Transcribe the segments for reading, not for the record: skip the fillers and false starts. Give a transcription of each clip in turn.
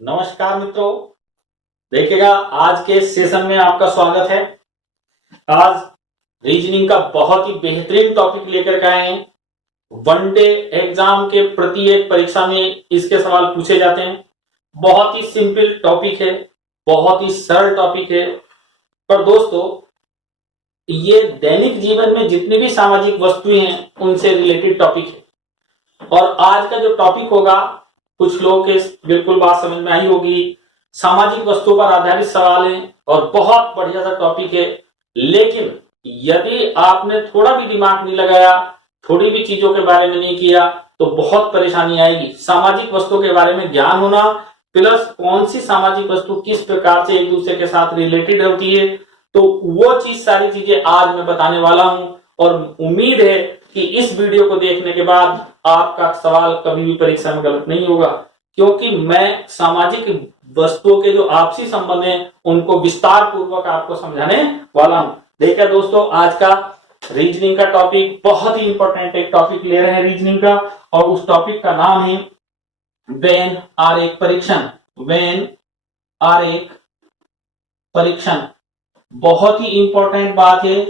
नमस्कार मित्रों, देखिएगा आज के सेशन में आपका स्वागत है। आज रीजनिंग का बहुत ही बेहतरीन टॉपिक लेकर के आए हैं। वनडे एग्जाम के प्रत्येक परीक्षा में इसके सवाल पूछे जाते हैं। बहुत ही सिंपल टॉपिक है, बहुत ही सरल टॉपिक है, पर दोस्तों ये दैनिक जीवन में जितनी भी सामाजिक वस्तुएं हैं उनसे रिलेटेड टॉपिक है। और आज का जो टॉपिक होगा, कुछ लोगों के बिल्कुल बात समझ में आई होगी। सामाजिक वस्तुओं पर आधारित सवाल है और बहुत बढ़िया सा टॉपिक है। लेकिन यदि आपने थोड़ा भी दिमाग नहीं लगाया, थोड़ी भी चीजों के बारे में नहीं किया, तो बहुत परेशानी आएगी। सामाजिक वस्तुओं के बारे में ज्ञान होना प्लस कौन सी सामाजिक वस्तु किस प्रकार से एक दूसरे के साथ रिलेटेड होती है, तो वो चीज सारी चीजें आज मैं बताने वाला हूं। और उम्मीद है कि इस वीडियो को देखने के बाद आपका सवाल कभी भी परीक्षा में गलत नहीं होगा, क्योंकि मैं सामाजिक वस्तुओं के जो आपसी संबंध हैं उनको विस्तार पूर्वक आपको समझाने वाला हूं। देखिए दोस्तों, आज का रीजनिंग का टॉपिक बहुत ही इंपॉर्टेंट एक टॉपिक ले रहे हैं रीजनिंग का, और उस टॉपिक का नाम है वेन आरेख परीक्षण। वेन आरेख परीक्षण बहुत ही इंपॉर्टेंट बात है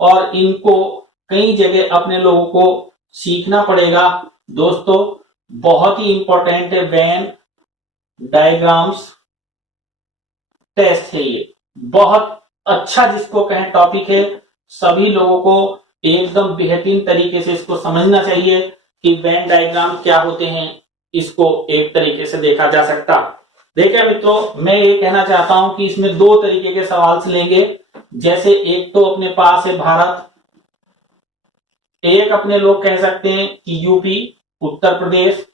और इनको कई जगह अपने लोगों को सीखना पड़ेगा दोस्तों। बहुत ही इंपॉर्टेंट है वेन डायग्राम्स टेस्ट है। ये बहुत अच्छा जिसको कहें टॉपिक है। सभी लोगों को एकदम बेहतरीन तरीके से इसको समझना चाहिए कि वेन डायग्राम क्या होते हैं। इसको एक तरीके से देखा जा सकता। देखिए मित्रों, मैं ये कहना चाहता हूं कि इसमें दो तरीके के सवाल लेंगे। जैसे एक तो अपने पास है भारत, एक अपने लोग कह सकते हैं कि यूपी उत्तर प्रदेश,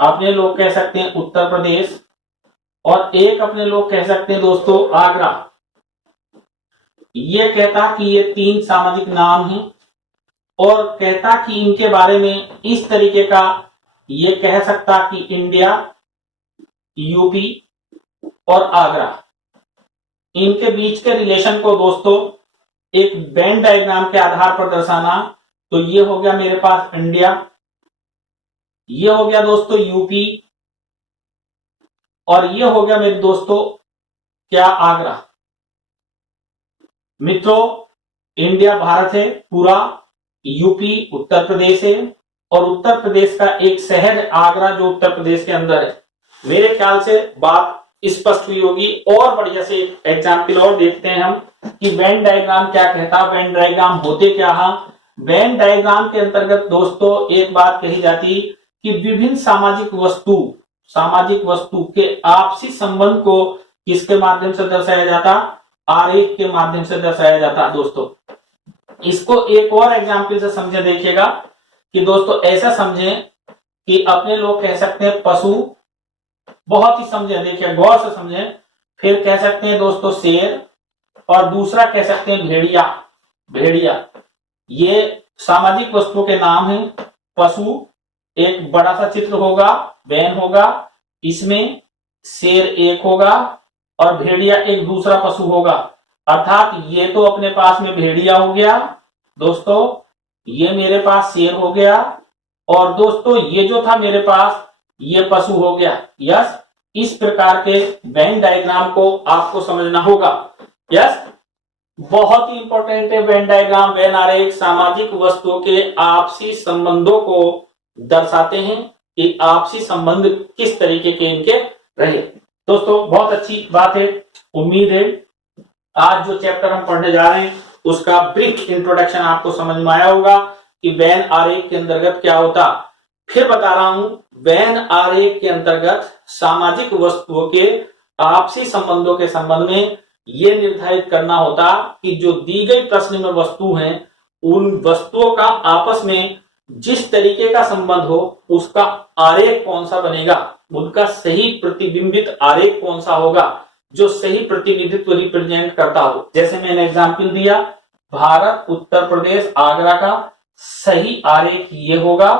अपने लोग कह सकते हैं उत्तर प्रदेश, और एक अपने लोग कह सकते हैं दोस्तों आगरा। ये कहता कि ये तीन सामाजिक नाम हैं और कहता कि इनके बारे में इस तरीके का ये कह सकता कि इंडिया, यूपी और आगरा, इनके बीच के रिलेशन को दोस्तों एक वेन डायग्राम के आधार पर दर्शाना। तो ये हो गया मेरे पास इंडिया, ये हो गया दोस्तों यूपी, और ये हो गया मेरे दोस्तों क्या आगरा। मित्रों, इंडिया भारत है पूरा, यूपी उत्तर प्रदेश है, और उत्तर प्रदेश का एक शहर आगरा जो उत्तर प्रदेश के अंदर है। मेरे ख्याल से बात स्पष्ट हुई होगी। और बढ़िया से एक एग्जाम्पल और देखते हैं हम कि वेन डायग्राम क्या कहता, वेन डायग्राम होते क्या है। वेन डायग्राम के अंतर्गत दोस्तों एक बात कही जाती कि विभिन्न सामाजिक वस्तु के आपसी संबंध को किसके माध्यम से दर्शाया जाता, आरेख के माध्यम से दर्शाया जाता। दोस्तों इसको एक और एग्जाम्पल से समझे, देखिएगा कि दोस्तों ऐसा समझें कि अपने लोग कह सकते हैं पशु, बहुत ही समझे, देखिए गौर से समझें। फिर कह सकते हैं दोस्तों शेर, और दूसरा कह सकते हैं भेड़िया। भेड़िया ये सामाजिक वस्तुओं के नाम हैं। पशु एक बड़ा सा चित्र होगा, वैन होगा, इसमें शेर एक होगा और भेड़िया एक दूसरा पशु होगा। अर्थात ये तो अपने पास में भेड़िया हो गया दोस्तों, ये मेरे पास शेर हो गया, और दोस्तों ये जो था मेरे पास ये पशु हो गया। यस, इस प्रकार के वेन डायग्राम को आपको समझना होगा। यस, बहुत ही इंपॉर्टेंट है वेन डायग्राम। वेन आरेख सामाजिक वस्तुओं के आपसी संबंधों को दर्शाते हैं कि आपसी संबंध किस तरीके के इनके रहे। दोस्तों बहुत अच्छी बात है। उम्मीद है आज जो चैप्टर हम पढ़ने जा रहे हैं उसका ब्रीफ इंट्रोडक्शन आपको समझ में आया होगा कि वेन आरेख के अंतर्गत क्या होता। फिर बता रहा हूं, वेन आरेख के अंतर्गत सामाजिक वस्तुओं के आपसी संबंधों के संबंध में यह निर्धारित करना होता कि जो दी गई प्रश्न में वस्तु हैं उन वस्तुओं का आपस में जिस तरीके का संबंध हो उसका आरेख कौन सा बनेगा, उनका सही प्रतिबिंबित आरेख कौन सा होगा जो सही प्रतिनिधित्व रिप्रेजेंट करता हो। जैसे मैंने एग्जाम्पल दिया, भारत उत्तर प्रदेश आगरा का सही आरेख ये होगा।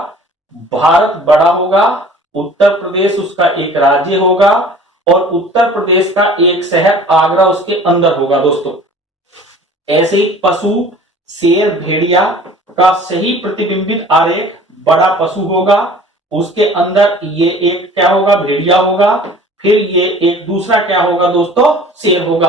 भारत बड़ा होगा, उत्तर प्रदेश उसका एक राज्य होगा, और उत्तर प्रदेश का एक शहर आगरा उसके अंदर होगा। दोस्तों ऐसे ही पशु शेर भेड़िया का सही प्रतिबिंबित आरेख बड़ा पशु होगा, उसके अंदर ये एक क्या होगा, भेड़िया होगा, फिर ये एक दूसरा क्या होगा दोस्तों, शेर होगा।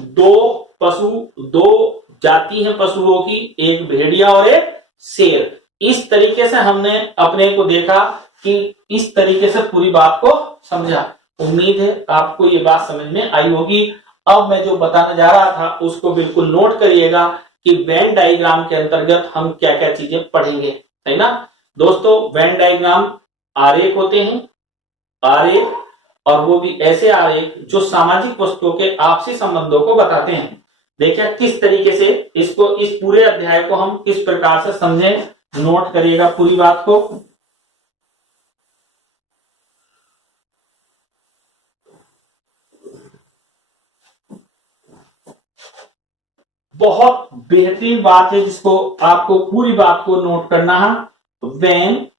दो पशु, दो जाति है पशुओं की, एक भेड़िया और एक शेर। इस तरीके से हमने अपने को देखा कि इस तरीके से पूरी बात को समझा। उम्मीद है आपको ये बात समझ में आई होगी। अब मैं जो बताने जा रहा था उसको बिल्कुल नोट करिएगा कि वेन डायग्राम के अंतर्गत हम क्या क्या चीजें पढ़ेंगे, है ना दोस्तों। वेन डायग्राम आरेख होते हैं, आरेख, और वो भी ऐसे आरेख जो सामाजिक वस्तुओं के आपसी संबंधों को बताते हैं। देखिए किस तरीके से इसको, इस पूरे अध्याय को हम किस प्रकार से समझें, नोट करिएगा पूरी बात को। बहुत बेहतरीन बात है जिसको आपको पूरी बात को नोट करना है। वेन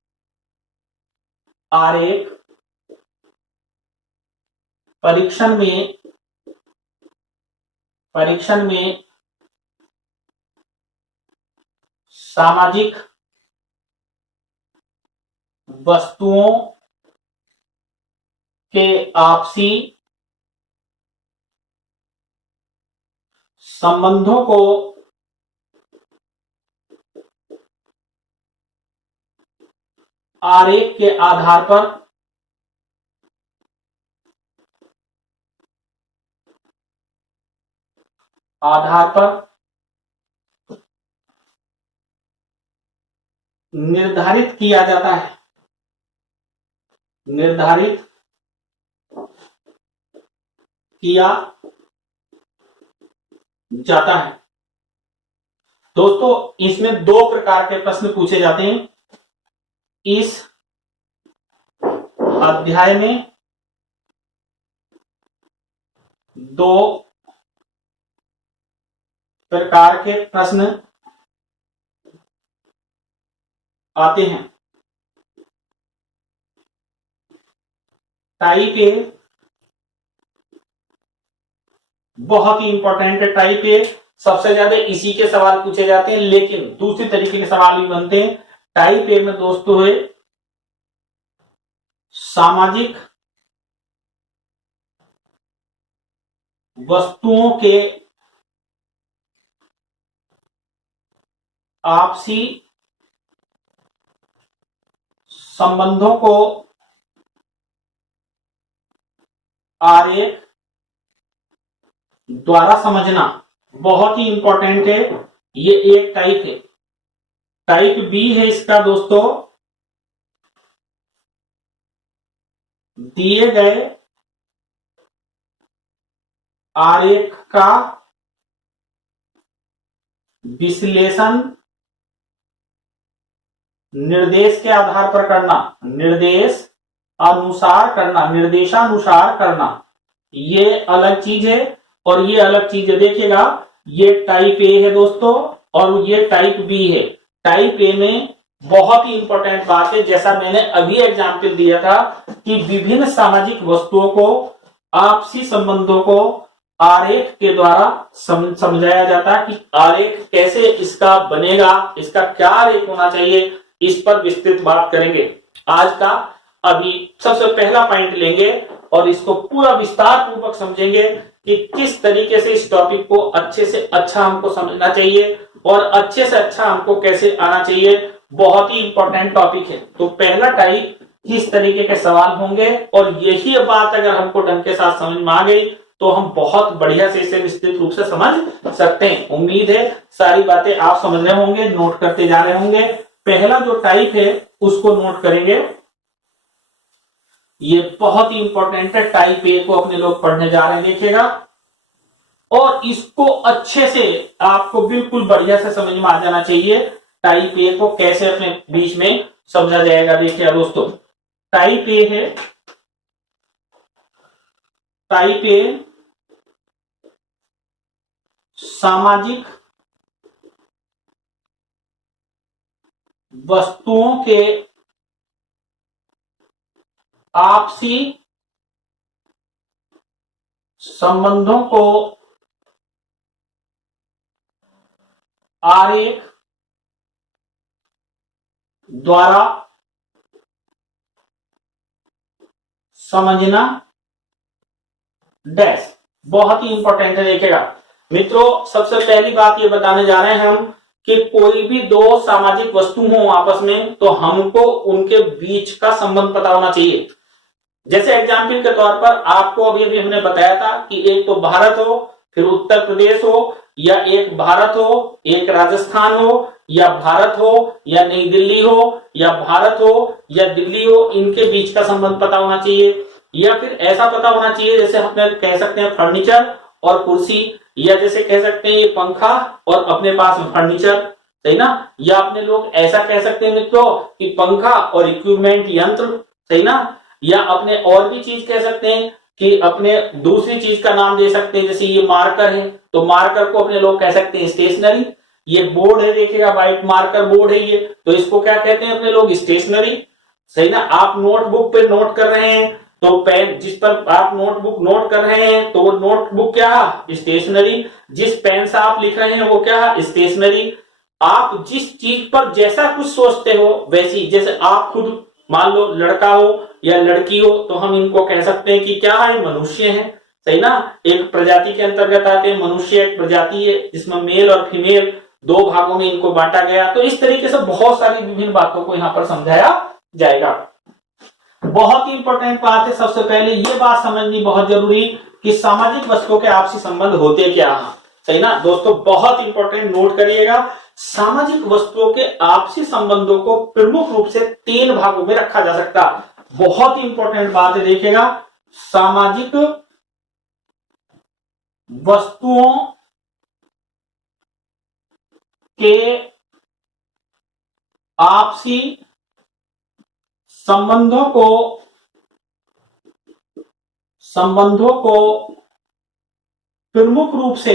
आरेख परीक्षण में सामाजिक वस्तुओं के आपसी संबंधों को आरेख के आधार पर निर्धारित किया जाता है, निर्धारित किया जाता है। दोस्तों इसमें दो प्रकार के प्रश्न पूछे जाते हैं इस अध्याय में। दो प्रकार के प्रश्न आते हैं। टाइप ए बहुत ही इंपॉर्टेंट है। टाइप ए सबसे ज्यादा इसी के सवाल पूछे जाते हैं, लेकिन दूसरी तरीके के सवाल भी बनते हैं। टाइप ए में दोस्तों है सामाजिक वस्तुओं के आपसी संबंधों को आरेख द्वारा समझना। बहुत ही इंपॉर्टेंट है, ये एक टाइप है। टाइप बी है इसका दोस्तों, दिए गए आरेख का विश्लेषण निर्देश के आधार पर करना, निर्देशानुसार करना। ये अलग चीज है और ये अलग चीज है। देखिएगा ये टाइप ए है दोस्तों और ये टाइप बी है। टाइप ए में बहुत ही इंपॉर्टेंट बात है, जैसा मैंने अभी एग्जाम्पल दिया था कि विभिन्न सामाजिक वस्तुओं को, आपसी संबंधों को आरेख के द्वारा समझाया जाता है कि आरेख कैसे इसका बनेगा, इसका क्या आरेख होना चाहिए, इस पर विस्तृत बात करेंगे। आज का अभी सबसे पहला पॉइंट लेंगे और इसको पूरा विस्तार पूर्वक समझेंगे कि किस तरीके से इस टॉपिक को अच्छे से अच्छा हमको समझना चाहिए और अच्छे से अच्छा हमको कैसे आना चाहिए। बहुत ही इंपॉर्टेंट टॉपिक है। तो पहला टाइप, किस तरीके के सवाल होंगे, और यही बात अगर हमको ढंग के साथ समझ में आ गई तो हम बहुत बढ़िया से इसे विस्तृत रूप से समझ सकते हैं। उम्मीद है सारी बातें आप समझ रहे होंगे, नोट करते जा रहे होंगे। पहला जो टाइप है उसको नोट करेंगे, ये बहुत ही इंपॉर्टेंट है। टाइप ए को अपने लोग पढ़ने जा रहे हैं, देखिएगा, और इसको अच्छे से आपको बिल्कुल बढ़िया से समझ में आ जाना चाहिए। टाइप ए को कैसे अपने बीच में समझा जाएगा। देखिए दोस्तों, टाइप ए है, टाइप ए सामाजिक वस्तुओं के आपसी संबंधों को आरेख द्वारा समझना डैश। बहुत ही इंपॉर्टेंट है, देखिएगा मित्रों, सबसे पहली बात ये बताने जा रहे हैं हम कि कोई भी दो सामाजिक वस्तु हो आपस में तो हमको उनके बीच का संबंध पता होना चाहिए। जैसे एग्जाम्पल के तौर पर आपको अभी अभी हमने बताया था कि एक तो भारत हो, फिर उत्तर प्रदेश हो, या एक भारत हो, एक राजस्थान हो, या भारत हो या नई दिल्ली हो, या भारत हो या दिल्ली हो, इनके बीच का संबंध पता होना चाहिए। या फिर ऐसा पता होना चाहिए जैसे अपने कह सकते हैं फर्नीचर और कुर्सी, या जैसे कह सकते हैं ये पंखा और अपने पास में फर्नीचर, सही ना। या अपने लोग ऐसा कह सकते हैं मित्रों कि पंखा और इक्विपमेंट यंत्र, सही ना। या अपने और भी चीज कह सकते हैं कि अपने दूसरी चीज का नाम दे सकते हैं, जैसे ये मार्कर है तो मार्कर को अपने लोग कह सकते हैं स्टेशनरी। ये बोर्ड है, देखिएगा व्हाइट मार्कर बोर्ड है ये, तो इसको क्या कहते हैं अपने लोग स्टेशनरी, सही ना। आप नोटबुक पे नोट कर रहे हैं तो पेन जिस पर आप नोटबुक नोट कर रहे हैं तो वो नोटबुक क्या स्टेशनरी। जिस पेन से आप लिख रहे हैं वो क्या स्टेशनरी। आप जिस चीज पर जैसा कुछ सोचते हो वैसी, जैसे आप खुद मान लो लड़का हो या लड़की हो तो हम इनको कह सकते हैं कि क्या है मनुष्य है, सही ना। एक प्रजाति के अंतर्गत आते हैं, मनुष्य एक प्रजाति है जिसमें मेल और फीमेल दो भागों में इनको बांटा गया। तो इस तरीके से बहुत सारी विभिन्न बातों को यहाँ पर समझाया जाएगा। बहुत ही इंपॉर्टेंट बात है, सबसे पहले ये बात समझनी बहुत जरूरी कि सामाजिक वस्तुओं के आपसी संबंध होते क्या हैं, सही ना दोस्तों। बहुत इंपॉर्टेंट, नोट करिएगा। सामाजिक वस्तुओं के आपसी संबंधों को प्रमुख रूप से तीन भागों में रखा जा सकता है। बहुत ही इंपॉर्टेंट बात है, देखिएगा सामाजिक वस्तुओं के आपसी संबंधों को प्रमुख रूप से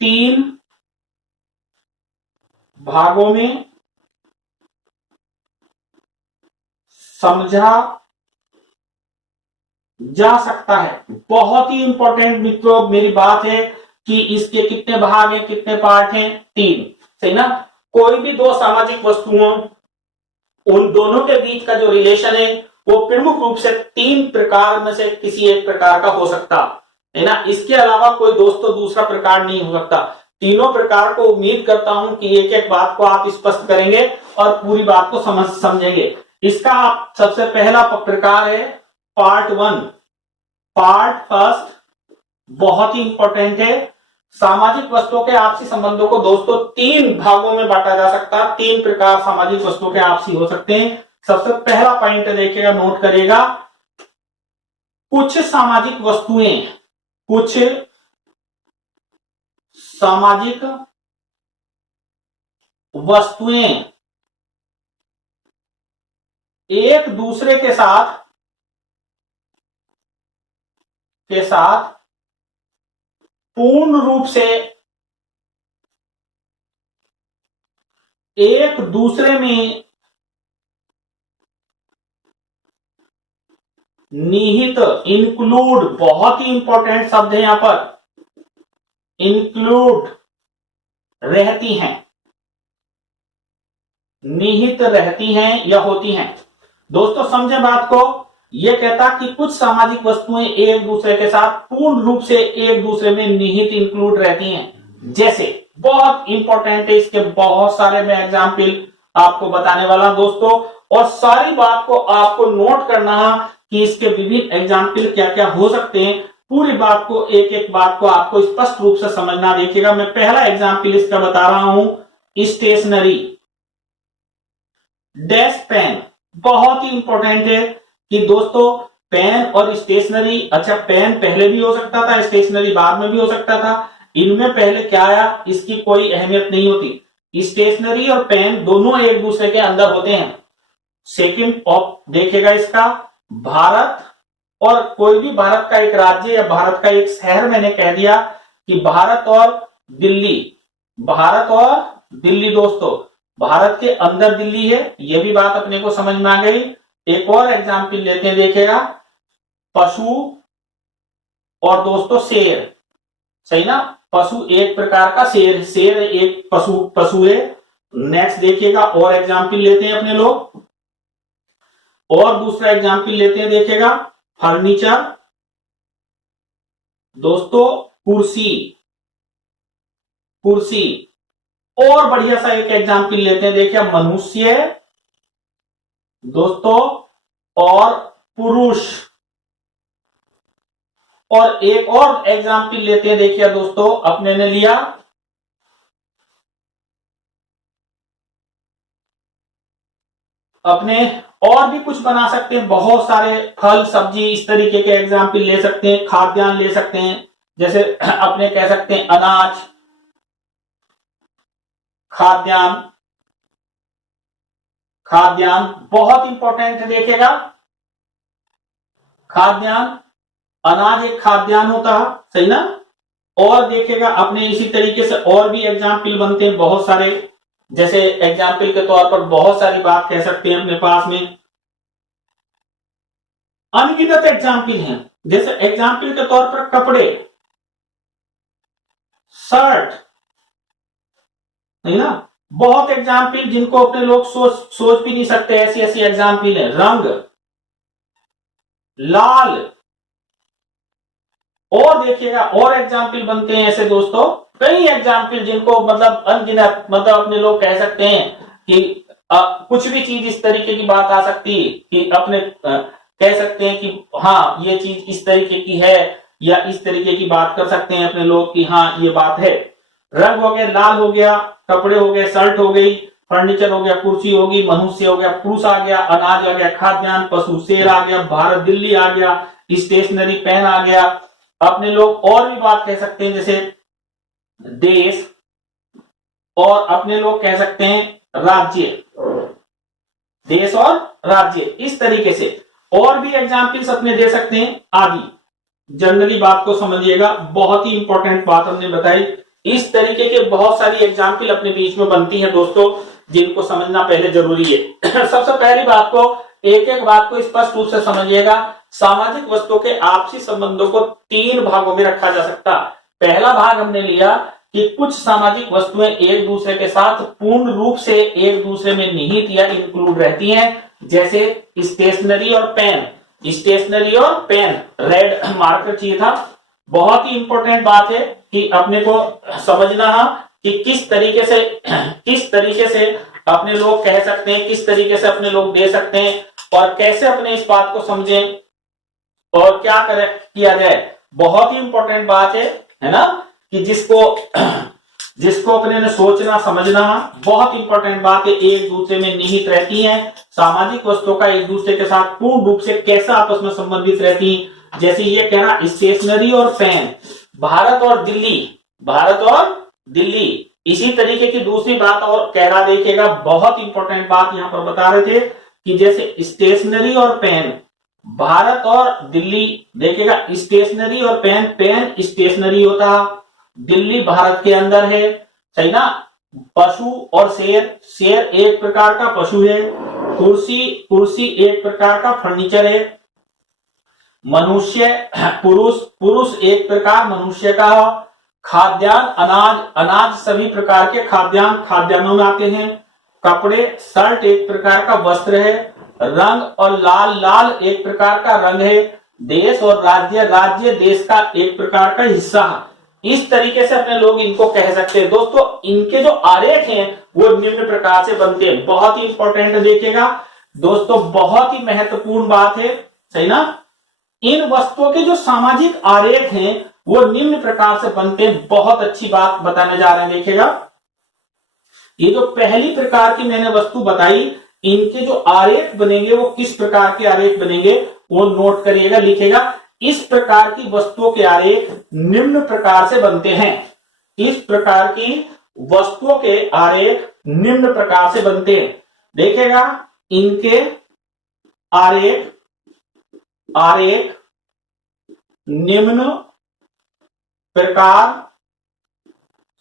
तीन भागों में समझा जा सकता है। बहुत ही इंपॉर्टेंट मित्रों मेरी बात है कि इसके कितने भाग हैं, कितने पार्ट हैं, तीन, सही ना। कोई भी दो सामाजिक वस्तुओं, उन दोनों के बीच का जो रिलेशन है वो प्रमुख रूप से तीन प्रकार में से किसी एक प्रकार का हो सकता है ना। इसके अलावा कोई दोस्तों दूसरा प्रकार नहीं हो सकता। तीनों प्रकार को उम्मीद करता हूं कि एक एक बात को आप स्पष्ट करेंगे और पूरी बात को समझेंगे। इसका आप सबसे पहला प्रकार है पार्ट वन, पार्ट फर्स्ट, बहुत ही इंपॉर्टेंट है। सामाजिक वस्तुओं के आपसी संबंधों को दोस्तों तीन भागों में बांटा जा सकता है। तीन प्रकार सामाजिक वस्तुओं के आपसी हो सकते हैं। सबसे पहला पॉइंट देखिएगा, नोट करिएगा, कुछ सामाजिक वस्तुएं एक दूसरे के साथ पूर्ण रूप से एक दूसरे में निहित, इंक्लूड, बहुत ही इंपॉर्टेंट शब्द है यहां पर, इंक्लूड रहती हैं, निहित रहती हैं या होती हैं। दोस्तों समझे बात को, यह कहता कि कुछ सामाजिक वस्तुएं एक दूसरे के साथ पूर्ण रूप से एक दूसरे में निहित, इंक्लूड रहती हैं। जैसे, बहुत इंपॉर्टेंट है, इसके बहुत सारे मैं एग्जाम्पल आपको बताने वाला हूं दोस्तों, और सारी बात को आपको नोट करना है कि इसके विभिन्न एग्जाम्पल क्या क्या हो सकते हैं। पूरी बात को, एक एक बात को आपको स्पष्ट रूप से समझना। देखिएगा मैं पहला एग्जाम्पल इसका बता रहा हूं, स्टेशनरी, डेस्क पेन। बहुत ही इंपॉर्टेंट है कि दोस्तों पेन और स्टेशनरी, अच्छा पेन पहले भी हो सकता था, स्टेशनरी बाद में भी हो सकता था। इनमें पहले क्या आया इसकी कोई अहमियत नहीं होती। स्टेशनरी और पेन दोनों एक दूसरे के अंदर होते हैं। सेकंड ऑप देखिएगा इसका, भारत और कोई भी भारत का एक राज्य या भारत का एक शहर, मैंने कह दिया कि भारत और दिल्ली, भारत और दिल्ली दोस्तों, भारत के अंदर दिल्ली है, यह भी बात अपने को समझ में आ गई। एक और एग्जाम्पल लेते हैं, देखिएगा पशु और दोस्तों शेर, सही ना। पशु एक प्रकार का, शेर एक पशु है। नेक्स्ट देखिएगा और एग्जाम्पल लेते हैं अपने लोग, और दूसरा एग्जाम्पल लेते हैं, देखिएगा फर्नीचर, दोस्तों कुर्सी, कुर्सी। और बढ़िया सा एक एग्जाम्पल लेते हैं, देखिए मनुष्य, दोस्तों, और पुरुष। और एक और एग्जाम्पल लेते हैं, देखिए दोस्तों अपने ने लिया अपने, और भी कुछ बना सकते हैं, बहुत सारे फल सब्जी इस तरीके के एग्जाम्पल ले सकते हैं, खाद्यान्न ले सकते हैं, जैसे अपने कह सकते हैं अनाज, खाद्यान्न, खाद्यान्न बहुत इंपॉर्टेंट है, देखिएगा खाद्यान्न, अनाज एक खाद्यान्न होता है, सही ना। और देखिएगा अपने इसी तरीके से और भी एग्जाम्पल बनते हैं बहुत सारे, जैसे एग्जाम्पल के तौर पर बहुत सारी बात कह सकते हैं, अपने पास में अनगिनत एग्जाम्पल हैं। जैसे एग्जाम्पल के तौर पर कपड़े, शर्ट, नहीं ना, बहुत एग्जाम्पल जिनको अपने लोग सोच भी नहीं सकते, ऐसी ऐसी एग्जाम्पल है। रंग, लाल, और देखिएगा और एग्जाम्पल बनते हैं ऐसे दोस्तों, कई एग्जाम्पल जिनको मतलब अनगिनत, मतलब अपने लोग कह सकते हैं कि कुछ भी चीज इस तरीके की बात आ सकती है कि अपने कह सकते हैं कि हाँ ये चीज इस तरीके की है, या इस तरीके की बात कर सकते हैं अपने लोग कि हाँ ये बात है। रंग हो गया, लाल हो गया, कपड़े हो गए, शर्ट हो गई, फर्नीचर हो गया, कुर्सी होगी, मनुष्य हो गया, पुरुष आ गया, अनाज आ गया, खाद्यान्न, पशु शेर आ गया, भारत दिल्ली आ गया, स्टेशनरी पेन आ गया। अपने लोग और भी बात कह सकते हैं, जैसे देश, और अपने लोग कह सकते हैं राज्य, देश और राज्य, इस तरीके से और भी एग्जाम्पल्स अपने दे सकते हैं आदि। जनरली बात को समझिएगा, बहुत ही इंपॉर्टेंट बात हमने बताई। इस तरीके के बहुत सारी एग्जाम्पल अपने बीच में बनती हैं दोस्तों, जिनको समझना पहले जरूरी है। सबसे पहली बात को, एक एक बात को स्पष्ट रूप से समझिएगा। सामाजिक वस्तुओं के आपसी संबंधों को 3 भागों में रखा जा सकता। पहला भाग हमने लिया कि कुछ सामाजिक वस्तुएं एक दूसरे के साथ पूर्ण रूप से एक दूसरे में निहित या इंक्लूड रहती हैं, जैसे स्टेशनरी और पेन। स्टेशनरी और पेन, रेड मार्कर चाहिए था। बहुत ही इंपॉर्टेंट बात है कि अपने को समझना है कि किस तरीके से अपने लोग कह सकते हैं, किस तरीके से अपने लोग दे सकते हैं, और कैसे अपने इस बात को समझें और क्या किया जाए। बहुत ही इंपॉर्टेंट बात है ना, कि जिसको अपने ने सोचना समझना, बहुत इंपॉर्टेंट बात है। एक दूसरे में निहित रहती हैं, सामाजिक वस्तुओं का एक दूसरे के साथ पूर्ण रूप से कैसा आपस में संबंधित रहती हैं। जैसे ये कहना स्टेशनरी और पेन, भारत और दिल्ली, भारत और दिल्ली। इसी तरीके की दूसरी बात और कह रहा, देखिएगा बहुत इंपॉर्टेंट बात यहां पर बता रहे थे कि जैसे स्टेशनरी और पेन, भारत और दिल्ली। देखिएगा स्टेशनरी और पेन, पेन स्टेशनरी होता, दिल्ली भारत के अंदर है, सही ना। पशु और शेर, शेर एक प्रकार का पशु है। कुर्सी, कुर्सी एक प्रकार का फर्नीचर है। मनुष्य, पुरुष, पुरुष एक प्रकार मनुष्य का। खाद्यान्न, अनाज, अनाज सभी प्रकार के खाद्यान्न खाद्यान्नों में आते हैं। कपड़े, शर्ट एक प्रकार का वस्त्र है। रंग और लाल, लाल एक प्रकार का रंग है। देश और राज्य, राज्य देश का एक प्रकार का हिस्सा है। इस तरीके से अपने लोग इनको कह सकते हैं। दोस्तों इनके जो आरेख हैं वो निम्न प्रकार से बनते हैं। बहुत ही इंपॉर्टेंट देखिएगा दोस्तों, बहुत ही महत्वपूर्ण बात है, सही ना। इन वस्तुओं के जो सामाजिक आरेख हैं वो निम्न प्रकार से बनते हैं। बहुत अच्छी बात बताने जा रहे हैं, देखिएगा ये जो पहली प्रकार की मैंने वस्तु बताई, इनके जो आरेख बनेंगे वो किस प्रकार के आरेख बनेंगे वो नोट करिएगा, लिखेगा। इस प्रकार की वस्तुओं के आरेख निम्न प्रकार से बनते हैं। इस प्रकार की वस्तुओं के आरेख निम्न प्रकार से बनते हैं। देखिएगा इनके आरेख, आरेख निम्न प्रकार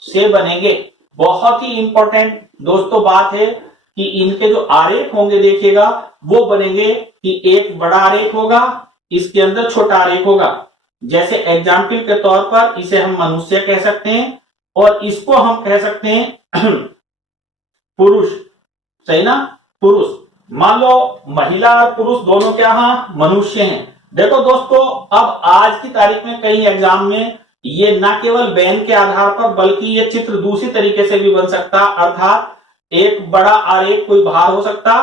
से बनेंगे। बहुत ही इंपॉर्टेंट दोस्तों बात है कि इनके जो आरेख होंगे, देखिएगा वो बनेंगे कि एक बड़ा आरेख होगा, इसके अंदर छोटा आरेख होगा। जैसे एग्जाम्पल के तौर पर इसे हम मनुष्य कह सकते हैं और इसको हम कह सकते हैं पुरुष, सही ना, पुरुष। मान लो महिला और पुरुष दोनों क्या हैं, मनुष्य हैं। देखो दोस्तों, अब आज की तारीख में कई एग्जाम में ये न केवल बैन के आधार पर बल्कि ये चित्र दूसरी तरीके से भी बन सकता, अर्थात एक बड़ा आरेख कोई भार हो सकता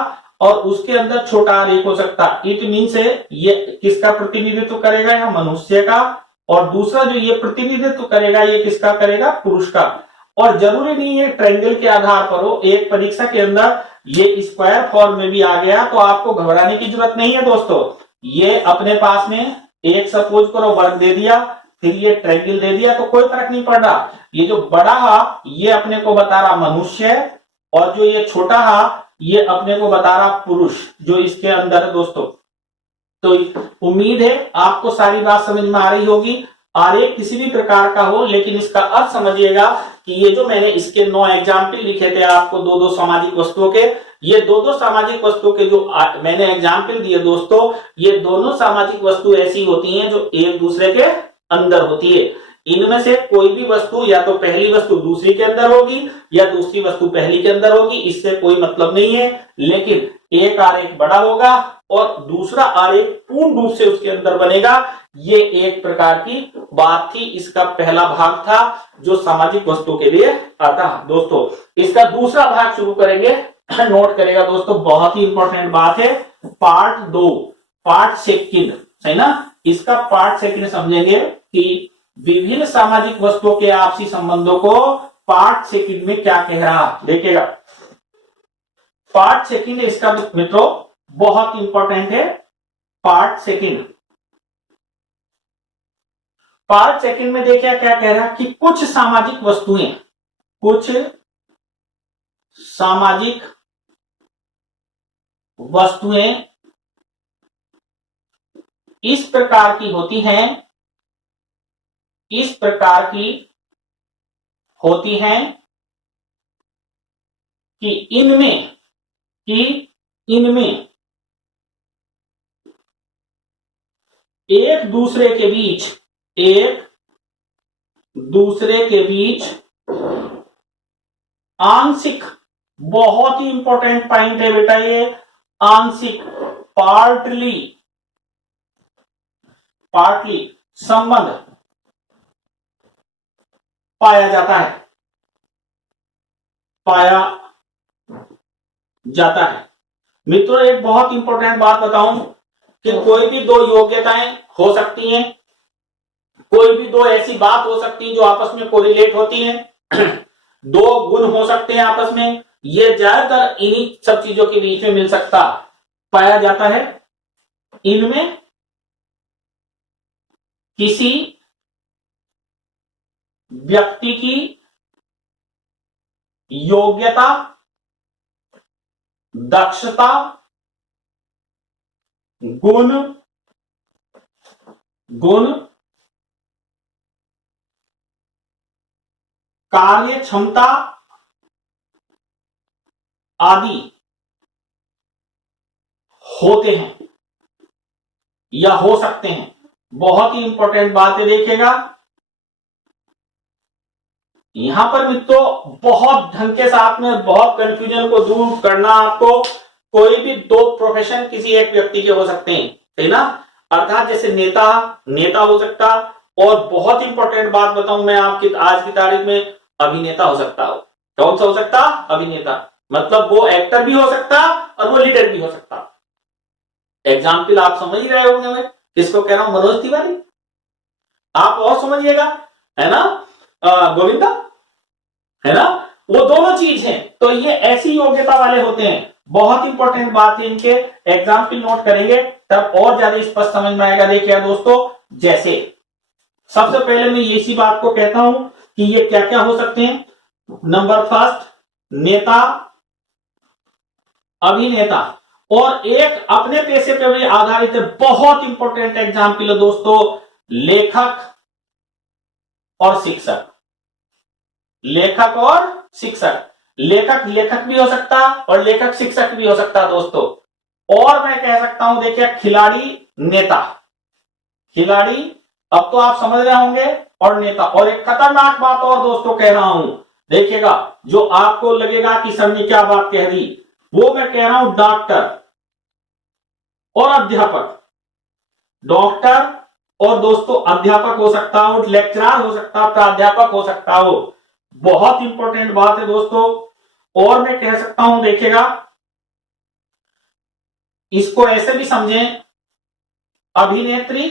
और उसके अंदर छोटा आरेख हो सकता। इट मीन्स ये किसका प्रतिनिधित्व करेगा, या मनुष्य का, और दूसरा जो ये प्रतिनिधित्व करेगा ये किसका करेगा, पुरुष का। और जरूरी नहीं है ट्रायंगल के आधार पर हो, एक परीक्षा के अंदर ये स्क्वायर फॉर्म में भी आ गया तो आपको घबराने की जरूरत नहीं है दोस्तों। ये अपने पास में एक सपोज करो वर्ग दे दिया, फिर ये ट्रायंगल दे दिया तो कोई फर्क नहीं पड़ रहा। ये जो बड़ा हा ये अपने को बता रहा मनुष्य, और जो ये छोटा हा ये अपने को बता रहा पुरुष जो इसके अंदर है दोस्तों। तो उम्मीद है आपको सारी बात समझ में आ रही होगी। आरेख किसी भी प्रकार का हो, लेकिन इसका अर्थ समझिएगा कि ये जो मैंने इसके 9 एग्जाम्पल लिखे थे आपको दो सामाजिक वस्तुओं के, ये दो सामाजिक वस्तुओं के जो मैंने एग्जाम्पल दिए दोस्तों, ये दोनों सामाजिक वस्तु ऐसी होती हैं जो एक दूसरे के अंदर होती है। इनमें से कोई भी वस्तु या तो पहली वस्तु दूसरी के अंदर होगी या दूसरी वस्तु पहली के अंदर होगी, इससे कोई मतलब नहीं है। लेकिन एक आरेख बड़ा होगा और दूसरा आरेख पूर्ण रूप से उसके अंदर बनेगा, ये एक प्रकार की बात थी। इसका पहला भाग था जो सामाजिक वस्तु के लिए आता है दोस्तों। इसका दूसरा भाग शुरू करेंगे, नोट करेगा दोस्तों, बहुत ही इंपॉर्टेंट बात है। पार्ट 2 पार्ट सेकंड, है ना। इसका पार्ट सेकंड समझेंगे कि विभिन्न सामाजिक वस्तुओं के आपसी संबंधों को पार्ट सेकंड में क्या कह रहा देखिएगा। पार्ट सेकंड इसका मित्रों बहुत इंपॉर्टेंट है। पार्ट सेकंड, पार्ट सेकंड में देखिए क्या कह रहा है कि कुछ सामाजिक वस्तुएं, कुछ सामाजिक वस्तुएं इस प्रकार की होती हैं, इस प्रकार की होती हैं कि इनमें एक दूसरे के बीच आंशिक, बहुत ही इंपॉर्टेंट पॉइंट है बेटा ये, आंशिक पार्टली संबंध पाया जाता है। मित्रों एक बहुत इंपॉर्टेंट बात बताऊं कि कोई भी दो योग्यताएं हो सकती हैं, कोई भी दो ऐसी बात हो सकती है जो आपस में कोरिलेट होती हैं, दो गुण हो सकते हैं आपस में, ये ज्यादातर इन्हीं सब चीजों के बीच में मिल सकता पाया जाता है। इनमें किसी व्यक्ति की योग्यता, दक्षता, गुण, कार्य क्षमता आदि होते हैं या हो सकते हैं। बहुत ही इंपॉर्टेंट बात है, देखिएगा यहां पर मित्रों बहुत ढंग के साथ में बहुत कंफ्यूजन को दूर करना आपको। कोई भी दो प्रोफेशन किसी एक व्यक्ति के हो सकते हैं, है ना, अर्थात जैसे नेता हो सकता, और बहुत इंपॉर्टेंट बात बताऊं मैं आपकी आज की तारीख में, अभिनेता हो सकता हो। कौन सा हो सकता, अभिनेता, मतलब वो एक्टर भी हो सकता और वो लीडर भी हो सकता। एग्जाम्पल आप समझ ही रहे होंगे मैं किसको कह रहा हूं, मनोज तिवारी। आप और समझिएगा, है ना, गोविंदा, है ना, वो दोनों चीज हैं। तो ये ऐसी योग्यता वाले होते हैं। बहुत इंपॉर्टेंट बात है, इनके एग्जाम्पल नोट करेंगे तब और ज्यादा स्पष्ट समझ में आएगा। देखिए दोस्तों, जैसे सबसे पहले मैं इसी बात को कहता हूं कि ये क्या क्या हो सकते हैं। नंबर फर्स्ट, नेता, अभिनेता, और एक अपने पेशे पर भी आधारित है, बहुत इंपॉर्टेंट एग्जाम्पल है दोस्तों, लेखक और शिक्षक। लेखक और शिक्षक, लेखक भी हो सकता और लेखक शिक्षक भी हो सकता दोस्तों। और मैं कह सकता हूं, देखिए खिलाड़ी, नेता, खिलाड़ी, अब तो आप समझ रहे होंगे, और नेता। और एक खतरनाक बात और दोस्तों कह रहा हूं, देखिएगा जो आपको लगेगा कि सर ने क्या बात कह दी, वो मैं कह रहा हूं डॉक्टर और अध्यापक। डॉक्टर और दोस्तों अध्यापक हो सकता हो, लेक्चरर हो सकता हो, प्राध्यापक हो सकता हो। बहुत इंपॉर्टेंट बात है दोस्तों। और मैं कह सकता हूं, देखिएगा इसको ऐसे भी समझें, अभिनेत्री,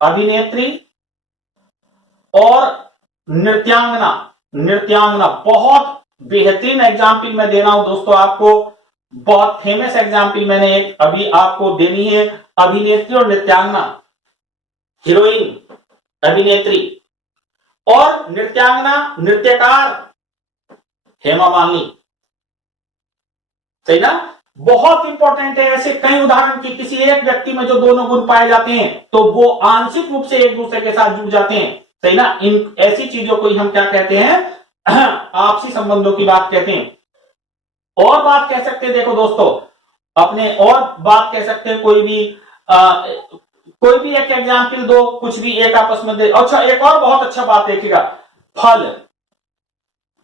अभिनेत्री और नृत्यांगना। नृत्यांगना बहुत बेहतरीन एग्जाम्पल मैं दे रहा हूं दोस्तों आपको। बहुत फेमस एग्जाम्पल मैंने एक अभी आपको देनी है। अभिनेत्री और नृत्यांगना, हीरोइन, अभिनेत्री और नृत्यांगना, नृत्यकार, हेमा मालिनी। सही ना? बहुत इंपॉर्टेंट है। ऐसे कई उदाहरण की किसी एक व्यक्ति में जो दोनों गुण पाए जाते हैं तो वो आंशिक रूप से एक दूसरे के साथ जुड़ जाते हैं। सही ना? इन ऐसी चीजों को हम क्या कहते हैं? आपसी संबंधों की बात कहते हैं। और बात कह सकते हैं, देखो दोस्तों, अपने और बात कह सकते हैं, कोई भी एक एग्जाम्पल दो, कुछ भी एक आपस में दे। अच्छा, एक और बहुत अच्छा बात देखिएगा, फल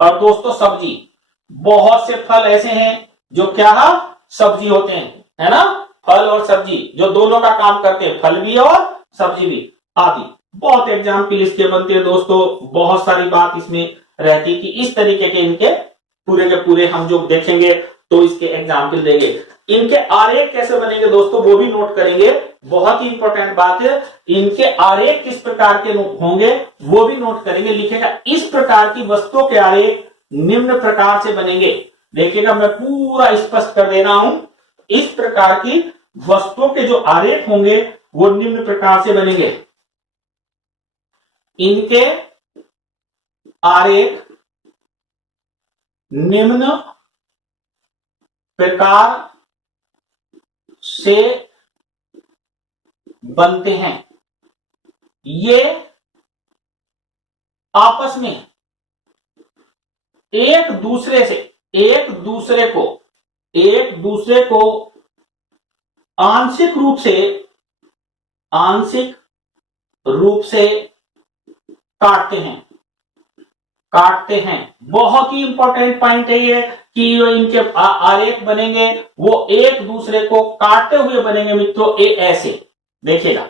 और दोस्तों सब्जी। बहुत से फल ऐसे हैं जो क्या है? सब्जी होते हैं, है ना? फल और सब्जी जो दोनों का काम करते हैं, फल भी और सब्जी भी आदि। बहुत एग्जाम्पल इसके बनते हैं दोस्तों। बहुत सारी बात इसमें रहती कि इस तरीके के इनके पूरे के पूरे हम जो देखेंगे तो इसके एग्जाम्पल देंगे। इनके आरेख कैसे बनेंगे दोस्तों वो भी नोट करेंगे। बहुत ही इंपॉर्टेंट बात है, इनके आरेख किस प्रकार के होंगे वो भी नोट करेंगे। लिखेगा इस प्रकार की वस्तुओं के आरेख निम्न प्रकार से बनेंगे। देखिएगा मैं पूरा स्पष्ट कर दे रहा हूं, इस प्रकार की वस्तुओं के जो आरेख होंगे वो निम्न प्रकार से बनेंगे। इनके आरेख निम्न प्रकार से बनते हैं। ये आपस में एक दूसरे को आंशिक रूप से काटते हैं। बहुत ही इंपॉर्टेंट पॉइंट है ये कि इनके आरेख बनेंगे वो एक दूसरे को काटते हुए बनेंगे मित्रों। ऐसे देखिएगा।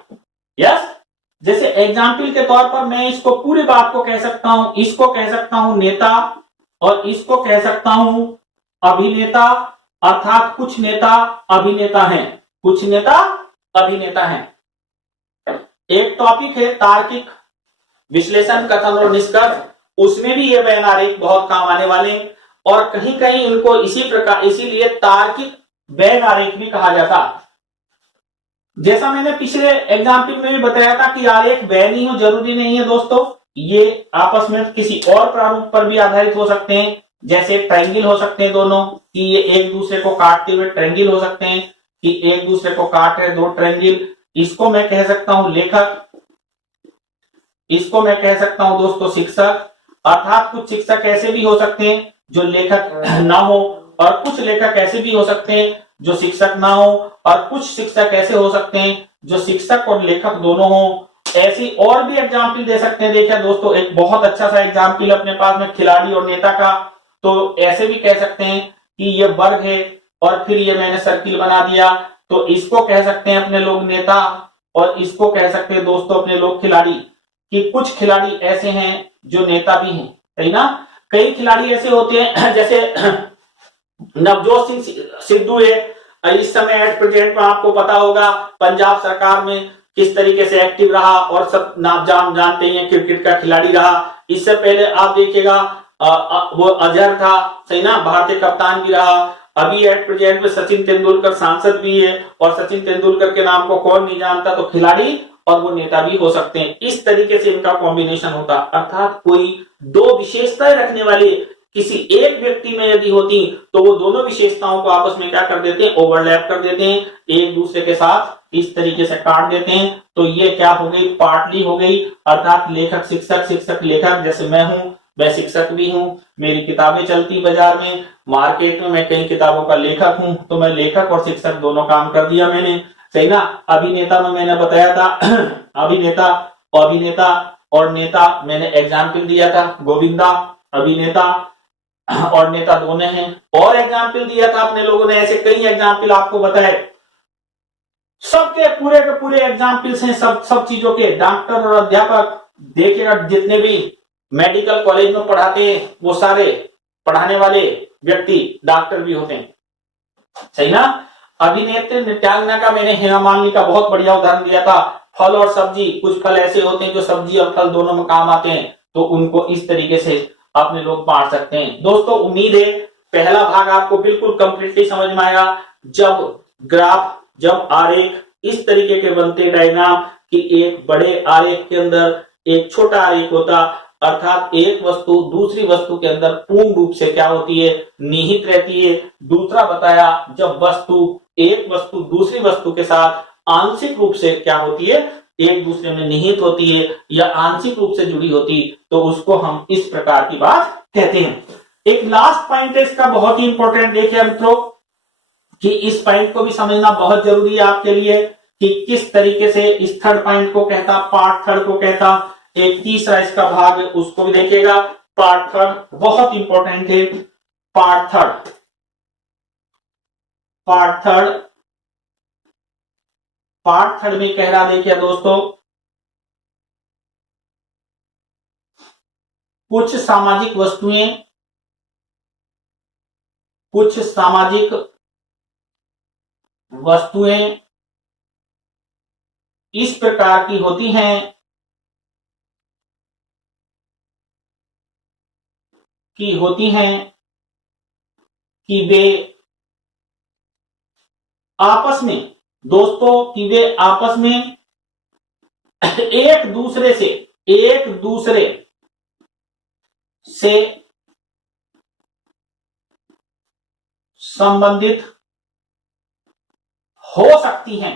यस, जैसे एग्जाम्पल के तौर पर मैं इसको पूरी बात को कह सकता हूं। इसको कह सकता हूं नेता और इसको कह सकता हूं अभिनेता। अर्थात कुछ नेता अभिनेता हैं, कुछ नेता अभिनेता हैं। एक टॉपिक है तार्किक विश्लेषण, कथन और निष्कर्ष। उसमें भी ये बयान आरेख बहुत काम आने वाले हैं और कहीं कहीं इनको इसी प्रकार, इसीलिए तार्किक बयान आरेख भी कहा जाता। जैसा मैंने पिछले एग्जाम्पल में भी बताया था कि आरेख बयान ही हो जरूरी नहीं है दोस्तों, ये आपस में किसी और प्रारूप पर भी आधारित हो सकते हैं। जैसे ट्रायंगल हो सकते हैं दोनों, कि ये एक दूसरे को काटते हुए ट्रायंगल हो सकते हैं, कि एक दूसरे को काट रहे दो ट्रायंगल। इसको मैं कह सकता हूं लेखक, इसको मैं कह सकता हूं दोस्तों शिक्षक। अर्थात कुछ शिक्षक ऐसे भी हो सकते हैं जो लेखक ना हो और कुछ लेखक ऐसे भी हो सकते हैं जो शिक्षक ना हो और कुछ शिक्षक ऐसे हो सकते हैं जो शिक्षक और लेखक दोनों हो। ऐसी और भी एग्जाम्पल दे सकते हैं। देखिए दोस्तों, एक बहुत अच्छा सा एग्जाम्पल अपने पास में खिलाड़ी और नेता का। तो ऐसे भी कह सकते हैं कि ये वर्ग है और फिर ये मैंने सर्किल बना दिया, तो इसको कह सकते हैं अपने लोग नेता और इसको कह सकते हैं दोस्तों अपने लोग खिलाड़ी। कि कुछ खिलाड़ी ऐसे हैं जो नेता भी हैं, सही ना? कई खिलाड़ी ऐसे होते हैं जैसे नवजोत सिंह सिद्धू है इस समय एट प्रेजेंट में, आपको पता होगा पंजाब सरकार में किस तरीके से एक्टिव रहा और सब नाम जानते हैं, क्रिकेट का खिलाड़ी रहा। इससे पहले आप देखिएगा वो अजहर था, सही ना? भारतीय कप्तान भी रहा। अभी एट प्रेजेंट में सचिन तेंदुलकर सांसद भी है और सचिन तेंदुलकर के नाम को कौन नहीं जानता। तो खिलाड़ी और वो नेता भी हो सकते हैं। इस तरीके से इनका कॉम्बिनेशन होता। अर्थात कोई दो विशेषताएं रखने वाले किसी एक व्यक्ति में यदि होती तो वो दोनों विशेषताओं को आपस में क्या कर देते हैं? ओवरलैप कर देते हैं, एक दूसरे के साथ इस तरीके से काट देते हैं। तो ये क्या हो गई? पार्टली हो गई। अर्थात लेखक शिक्षक, शिक्षक लेखक। जैसे मैं हूं, मैं शिक्षक भी हूं, मेरी किताबें चलती बाजार में, मार्केट में, मैं कई किताबों का लेखक हूं। तो मैं लेखक और शिक्षक दोनों काम कर दिया मैंने, सही ना? अभिनेता में मैंने बताया था अभिनेता और नेता मैंने एग्जाम्पल दिया था। गोविंदा अभिनेता, और नेता दोनों हैं। और एग्जाम्पल दिया था अपने लोगों ने, ऐसे कई एग्जाम्पल आपको बताए, सबके पूरे के पूरे एग्जाम्पल्स हैं, सब चीजों के। डॉक्टर और अध्यापक देखिएगा, जितने भी मेडिकल कॉलेज में पढ़ाते हैं वो सारे पढ़ाने वाले व्यक्ति डॉक्टर भी होते हैं, सही ना। अभिनेत्री नृत्यांगना का मैंने हेमा मालिनी का बहुत बढ़िया उदाहरण दिया था। फल और सब्जी, कुछ फल ऐसे होते हैं जो सब्जी और फल दोनों में काम आते हैं, तो उनको इस तरीके से अपने लोग बांट सकते हैं। दोस्तों उम्मीद है पहला भाग आपको बिल्कुल कंप्लीटली समझ में आएगा। जब ग्राफ, जब आरेख इस तरीके के बनते डायग्राम कि एक बड़े आरेख के अंदर एक छोटा आरेख होता, अर्थात एक वस्तु दूसरी वस्तु के अंदर पूर्ण रूप से क्या होती है, निहित रहती है। दूसरा बताया जब एक वस्तु दूसरी वस्तु के साथ आंशिक रूप से क्या होती है, एक दूसरे में निहित होती है या आंशिक रूप से जुड़ी होती, तो उसको हम इस प्रकार की बात कहते हैं। एक लास्ट पॉइंट है इसका बहुत ही इंपॉर्टेंट, देखिए मित्रों कि इस पॉइंट को भी समझना बहुत जरूरी है आपके लिए कि किस तरीके से इस थर्ड पॉइंट को कहता, पार्ट थर्ड को कहता। एक तीसरा इसका भाग है उसको भी देखिएगा, पार्ट थर्ड बहुत इंपॉर्टेंट है। Part third, part third, part third में कह रहा, देखिए दोस्तों, कुछ सामाजिक वस्तुएं, कुछ सामाजिक वस्तुएं इस प्रकार की होती हैं कि वे आपस में, दोस्तों कि वे आपस में एक दूसरे से संबंधित हो सकती हैं,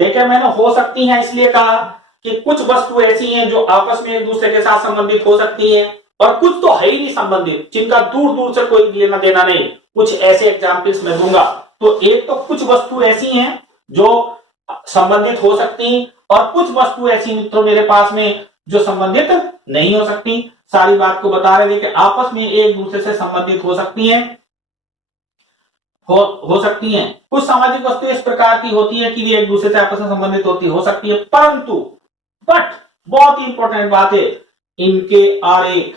देखिए मैंने हो सकती हैं इसलिए कहा कि कुछ वस्तु ऐसी हैं जो आपस में एक दूसरे के साथ संबंधित हो सकती हैं, और कुछ तो है ही नहीं संबंधित, जिनका दूर दूर से कोई लेना देना नहीं। कुछ ऐसे एग्जाम्पल्स मैं दूंगा। तो एक तो कुछ वस्तु ऐसी हैं जो संबंधित हो सकती हैं, और कुछ वस्तु ऐसी मित्रों मेरे पास में जो संबंधित नहीं हो सकती। सारी बात को बता रहे थे कि आपस में एक दूसरे से संबंधित हो सकती हैं, हो सकती हैं। कुछ सामाजिक वस्तु इस प्रकार की होती है कि वे एक दूसरे से आपस में संबंधित हो सकती है, परंतु बहुत ही इंपॉर्टेंट बात है, इनके आरेख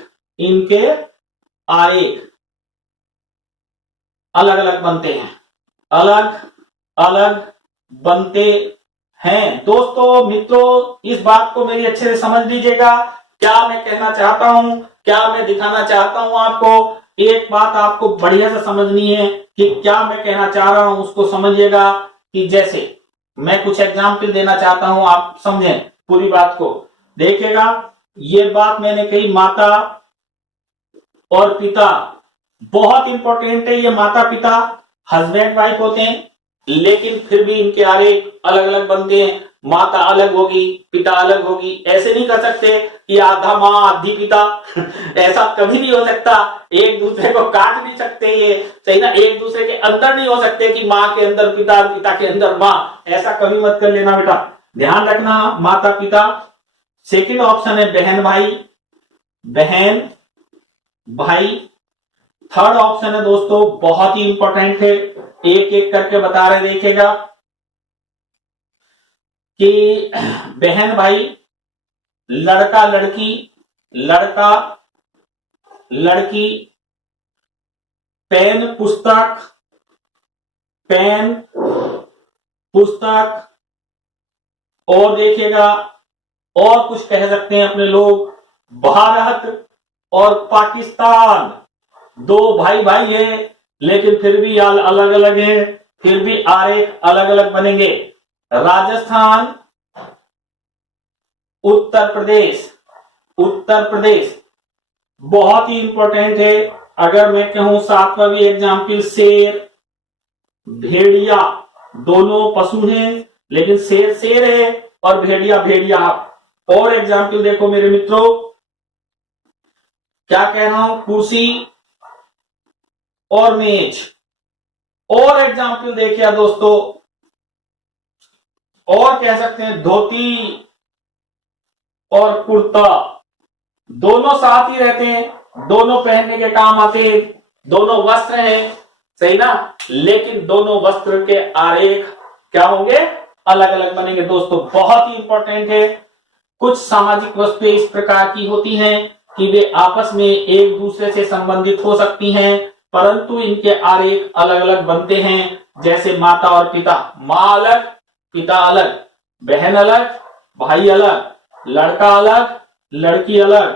अलग अलग बनते हैं, अलग अलग बनते हैं। दोस्तों मित्रों इस बात को मेरी अच्छे से समझ लीजिएगा, क्या मैं कहना चाहता हूं, क्या मैं दिखाना चाहता हूं आपको। एक बात आपको बढ़िया से समझनी है कि क्या मैं कहना चाह रहा हूं, उसको समझिएगा। कि जैसे मैं कुछ एग्जाम्पल देना चाहता हूं, आप समझें पूरी बात को। देखिएगा ये बात मैंने कही, माता और पिता बहुत इंपॉर्टेंट है। ये माता पिता हस्बैंड वाइफ होते हैं, लेकिन फिर भी इनके आरेख अलग अलग बनते हैं। माता अलग होगी, पिता अलग होगी, ऐसे नहीं कर सकते कि आधा माँ आधी पिता ऐसा कभी नहीं हो सकता। एक दूसरे को काट नहीं सकते ये, सही ना। एक दूसरे के अंदर नहीं हो सकते कि माँ के अंदर पिता और पिता के अंदर माँ, ऐसा कभी मत कर लेना बेटा, ध्यान रखना। माता पिता। सेकंड ऑप्शन है बहन भाई। थर्ड ऑप्शन है दोस्तों बहुत ही इंपॉर्टेंट है, एक एक करके बता रहे, देखिएगा कि बहन भाई, लड़का लड़की, पेन पुस्तक, और देखिएगा और कुछ कह सकते हैं अपने लोग, भारत और पाकिस्तान। दो भाई है लेकिन फिर भी अलग अलग है, फिर भी आरेख अलग अलग बनेंगे। राजस्थान, उत्तर प्रदेश बहुत ही इंपॉर्टेंट है। अगर मैं कहूं सातवां भी एग्जाम्पल, शेर भेड़िया, दोनों पशु हैं लेकिन शेर है और भेड़िया। और एग्जाम्पल देखो मेरे मित्रों, क्या कह रहा हूं, कुर्सी और मेज। और एग्जाम्पल देखिए दोस्तों, और कह सकते हैं धोती और कुर्ता, दोनों साथ ही रहते हैं, दोनों पहनने के काम आते हैं, दोनों वस्त्र हैं, सही ना, लेकिन दोनों वस्त्र के आरेख क्या होंगे, अलग अलग बनेंगे। दोस्तों बहुत ही इंपॉर्टेंट है। कुछ सामाजिक वस्तुएं इस प्रकार की होती हैं कि वे आपस में एक दूसरे से संबंधित हो सकती हैं, परंतु इनके आरेख अलग अलग बनते हैं। जैसे माता और पिता, माँ अलग, पिता अलग, बहन अलग, भाई अलग, लड़का अलग, लड़की अलग,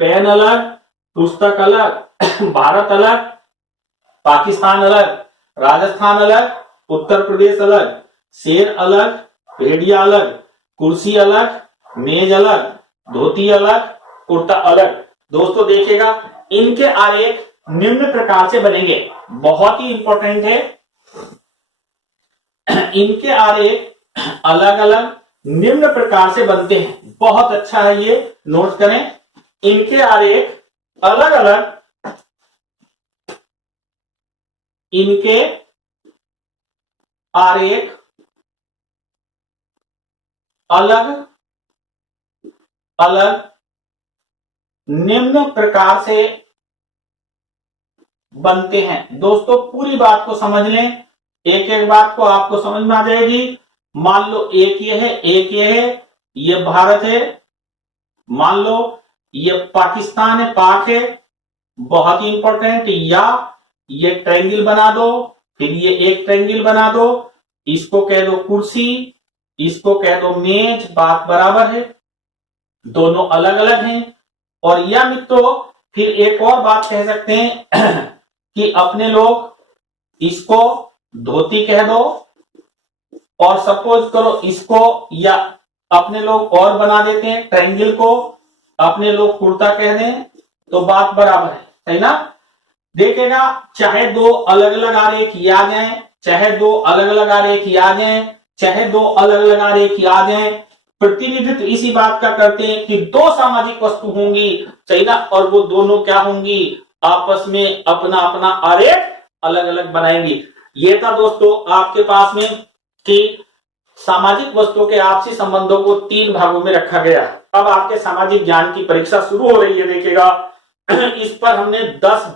पेन अलग, पुस्तक अलग, भारत अलग, पाकिस्तान अलग, राजस्थान अलग, उत्तर प्रदेश अलग, शेर अलग, भेड़िया अलग, कुर्सी अलग, मेज अलग, धोती अलग, कुर्ता अलग। दोस्तों देखिएगा, इनके आरेख निम्न प्रकार से बनेंगे, बहुत ही इंपॉर्टेंट है। इनके आरेख अलग अलग निम्न प्रकार से बनते हैं, बहुत अच्छा है, ये नोट करें। इनके आरेख अलग अलग, इनके आरेख अलग अलग निम्न प्रकार से बनते हैं। दोस्तों पूरी बात को समझ लें, एक एक बात को आपको समझ में आ जाएगी। मान लो एक ये है, एक ये है, ये भारत है, मान लो ये पाकिस्तान है, पाक है, बहुत ही इंपॉर्टेंट। या ये ट्रायंगल बना दो, फिर ये एक ट्रायंगल बना दो, इसको कह दो कुर्सी, इसको कह दो मेज, बात बराबर है, दोनों अलग अलग हैं। और या मित्रों फिर एक और बात कह सकते हैं कि अपने लोग इसको धोती कह दो, और सपोज करो इसको, या अपने लोग और बना देते हैं ट्रायंगल को, अपने लोग कुर्ता कह दें, तो बात बराबर है ना। देखिएगा, चाहे दो अलग अलग आरेख याद हैं, चाहे दो अलग अलग आरेख याद हैं, चाहे दो अलग अलग आरेख याद हैं, प्रतिनिधित्व इसी बात का करते हैं कि दो सामाजिक वस्तु होंगी, सही ना, और वो दोनों क्या होंगी, आपस में अपना अपना आरेख अलग अलग बनाएंगी। ये था दोस्तों आपके पास में कि सामाजिक वस्तुओं के आपसी संबंधों को तीन भागों में रखा गया। अब आपके सामाजिक ज्ञान की परीक्षा शुरू हो रही है, देखिएगा इस पर हमने 10,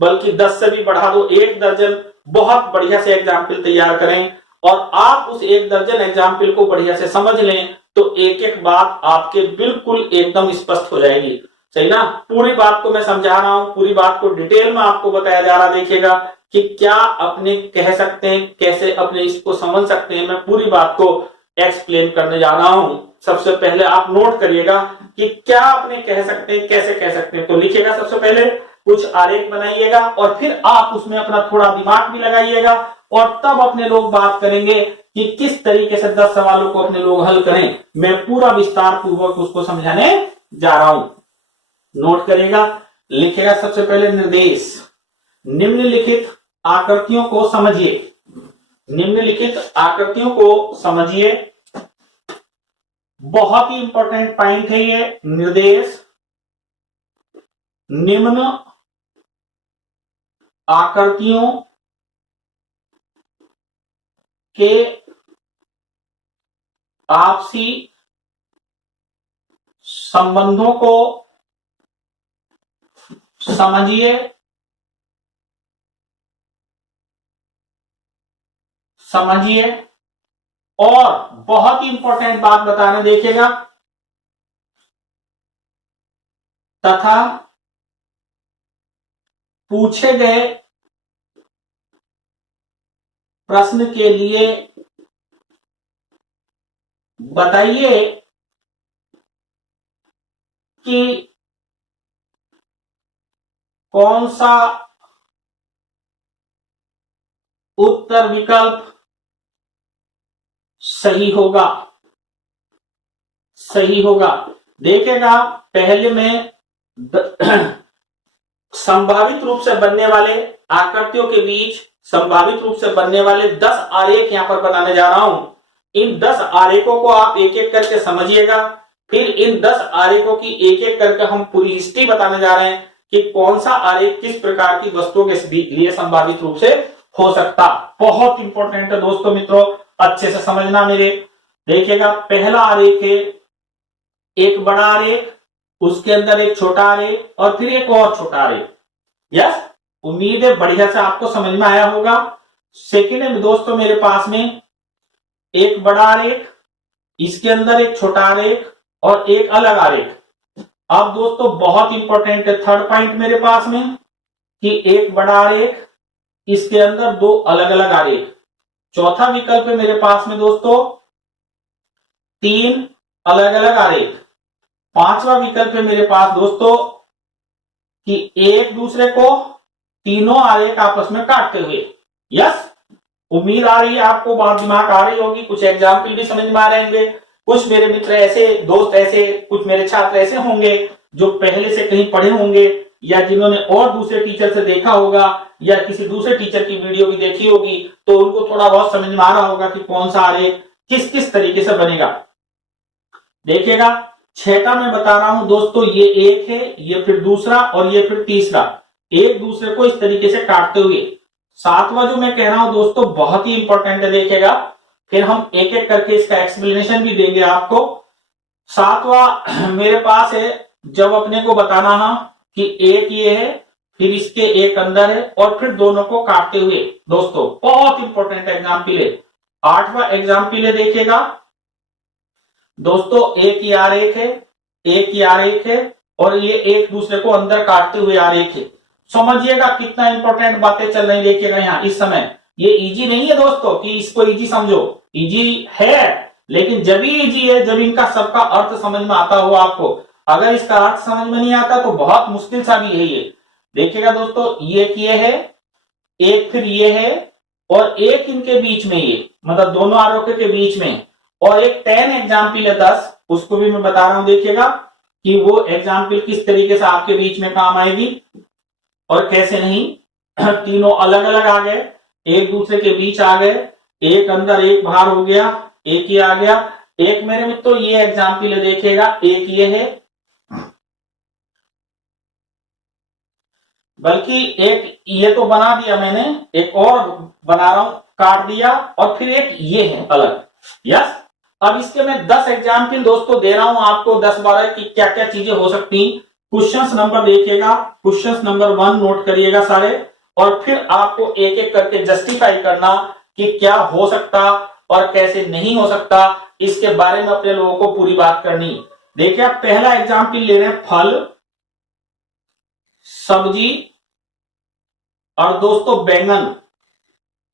बल्कि 10 से भी बढ़ा दो, 1 दर्जन बहुत बढ़िया से एग्जाम्पल तैयार करें, और आप उस 1 दर्जन एग्जाम्पल को बढ़िया से समझ लें, तो एक एक बात आपके बिल्कुल एकदम स्पष्ट हो जाएगी, सही ना। पूरी बात को मैं समझा रहा हूं, पूरी बात को डिटेल में आपको बताया जा रहा, देखिएगा कि क्या अपने कह सकते हैं, कैसे अपने इसको समझ सकते हैं, मैं पूरी बात को एक्सप्लेन करने जा रहा हूं। सबसे पहले आप नोट करिएगा कि क्या अपने कह सकते हैं, कैसे कह सकते हैं। तो लिखिएगा, सबसे पहले कुछ आरेख बनाइएगा, और फिर आप उसमें अपना थोड़ा दिमाग भी लगाइएगा, और तब अपने लोग बात करेंगे कि किस तरीके से 10 सवालों को अपने लोग हल करें। मैं पूरा विस्तार पूर्वक उसको समझाने जा रहा हूं, नोट करेगा। लिखेगा सबसे पहले निर्देश, निम्नलिखित आकृतियों को समझिए, निम्नलिखित आकृतियों को समझिए, बहुत ही इंपॉर्टेंट पॉइंट है ये। निर्देश निम्न आकृतियों के आपसी संबंधों को समझिए, समझिए। और बहुत ही इंपॉर्टेंट बात बताने, देखिएगा, तथा पूछे गए प्रश्न के लिए बताइए कि कौन सा उत्तर विकल्प सही होगा, सही होगा। देखेगा, पहले में संभावित रूप से बनने वाले आकृतियों के बीच संभावित रूप से बनने वाले 10 आरेख यहां पर बनाने जा रहा हूं। इन 10 आरेखों को आप एक एक करके समझिएगा, फिर इन 10 आरेखों की एक एक करके हम पूरी हिस्ट्री बताने जा रहे हैं कि कौन सा आरेख किस प्रकार की वस्तुओं के लिए संभावित रूप से हो सकता। बहुत इंपॉर्टेंट है दोस्तों, मित्रों, अच्छे से समझना मेरे। देखिएगा, पहला आरेख है एक बड़ा आरेख, उसके अंदर एक छोटा आरे और फिर एक और छोटा आरे। यस, उम्मीद है बढ़िया से आपको समझ में आया होगा। सेकेंड में दोस्तों मेरे पास में एक बड़ा आरेख, इसके अंदर एक छोटा आरेख और एक अलग आरेख। अब दोस्तों बहुत इंपॉर्टेंट है थर्ड पॉइंट मेरे पास में कि एक बड़ा आरेख, इसके अंदर दो अलग अलग आरेख। चौथा विकल्प है मेरे पास में दोस्तों तीन अलग अलग आरेख। पांचवा विकल्प है मेरे पास दोस्तों कि एक दूसरे को तीनों आरेख आपस में काटते हुए। यस, उम्मीद आ रही है आपको, बात दिमाग आ रही होगी, कुछ एग्जाम्पल भी समझ में आ रहे होंगे। कुछ मेरे मित्र ऐसे, दोस्त ऐसे, कुछ मेरे छात्र ऐसे होंगे जो पहले से कहीं पढ़े होंगे या जिन्होंने और दूसरे टीचर से देखा होगा या किसी दूसरे टीचर की वीडियो भी देखी होगी, तो उनको थोड़ा बहुत समझ में आ रहा होगा कि कौन सा आरेख किस किस तरीके से बनेगा। देखिएगा, छठा मैं बता रहा हूं दोस्तों, ये एक है, ये फिर दूसरा और ये फिर तीसरा, एक दूसरे को इस तरीके से काटते हुए। सातवां जो मैं कह रहा हूं दोस्तों बहुत ही इंपॉर्टेंट है, देखिएगा, फिर हम एक एक करके इसका एक्सप्लेनेशन भी देंगे आपको। सातवां मेरे पास है, जब अपने को बताना है कि एक ये है, फिर इसके एक अंदर है और फिर दोनों को काटते हुए। दोस्तों बहुत इंपॉर्टेंट एग्जाम्पल है। आठवां एग्जाम्पल है, देखिएगा दोस्तों, एक ही आरेख है, एक ही आरेख है और ये एक दूसरे को अंदर काटते हुए आरेख है। समझिएगा कितना इंपॉर्टेंट बातें चल रही, देखिएगा यहाँ इस समय। ये इजी नहीं है दोस्तों कि इसको इजी समझो, इजी है, लेकिन जब भी इजी है जब इनका सबका अर्थ समझ में आता हो आपको। अगर इसका अर्थ समझ में नहीं आता तो बहुत मुश्किल सा भी है ये। देखिएगा दोस्तों, ये है, एक फिर ये है और एक इनके बीच में, ये मतलब दोनों आरोपों के बीच में, और एक 10 एग्जाम्पल है 10, उसको भी मैं बता रहा हूं। देखिएगा कि वो एग्जाम्पल किस तरीके से आपके बीच में काम आएगी और कैसे नहीं। तीनों अलग अलग आ गए, एक दूसरे के बीच आ गए, एक अंदर एक बाहर हो गया, एक ही आ गया। एक मेरे मित्रों ये एग्जाम्पल है, देखिएगा, एक ये है, बल्कि एक ये तो बना दिया मैंने, एक और बना रहा हूं, काट दिया, और फिर एक ये है अलग। यस, अब इसके मैं 10 एग्जाम्पल दोस्तों दे रहा हूं आपको, 10-12 की क्या क्या चीजें हो सकती। क्वेश्चंस नंबर देखिएगा, क्वेश्चंस नंबर 1 नोट करिएगा सारे, और फिर आपको एक एक करके जस्टिफाई करना कि क्या हो सकता और कैसे नहीं हो सकता, इसके बारे में अपने लोगों को पूरी बात करनी। देखिए, आप पहला एग्जाम्पल ले रहे हैं, फल, सब्जी और दोस्तों बैंगन।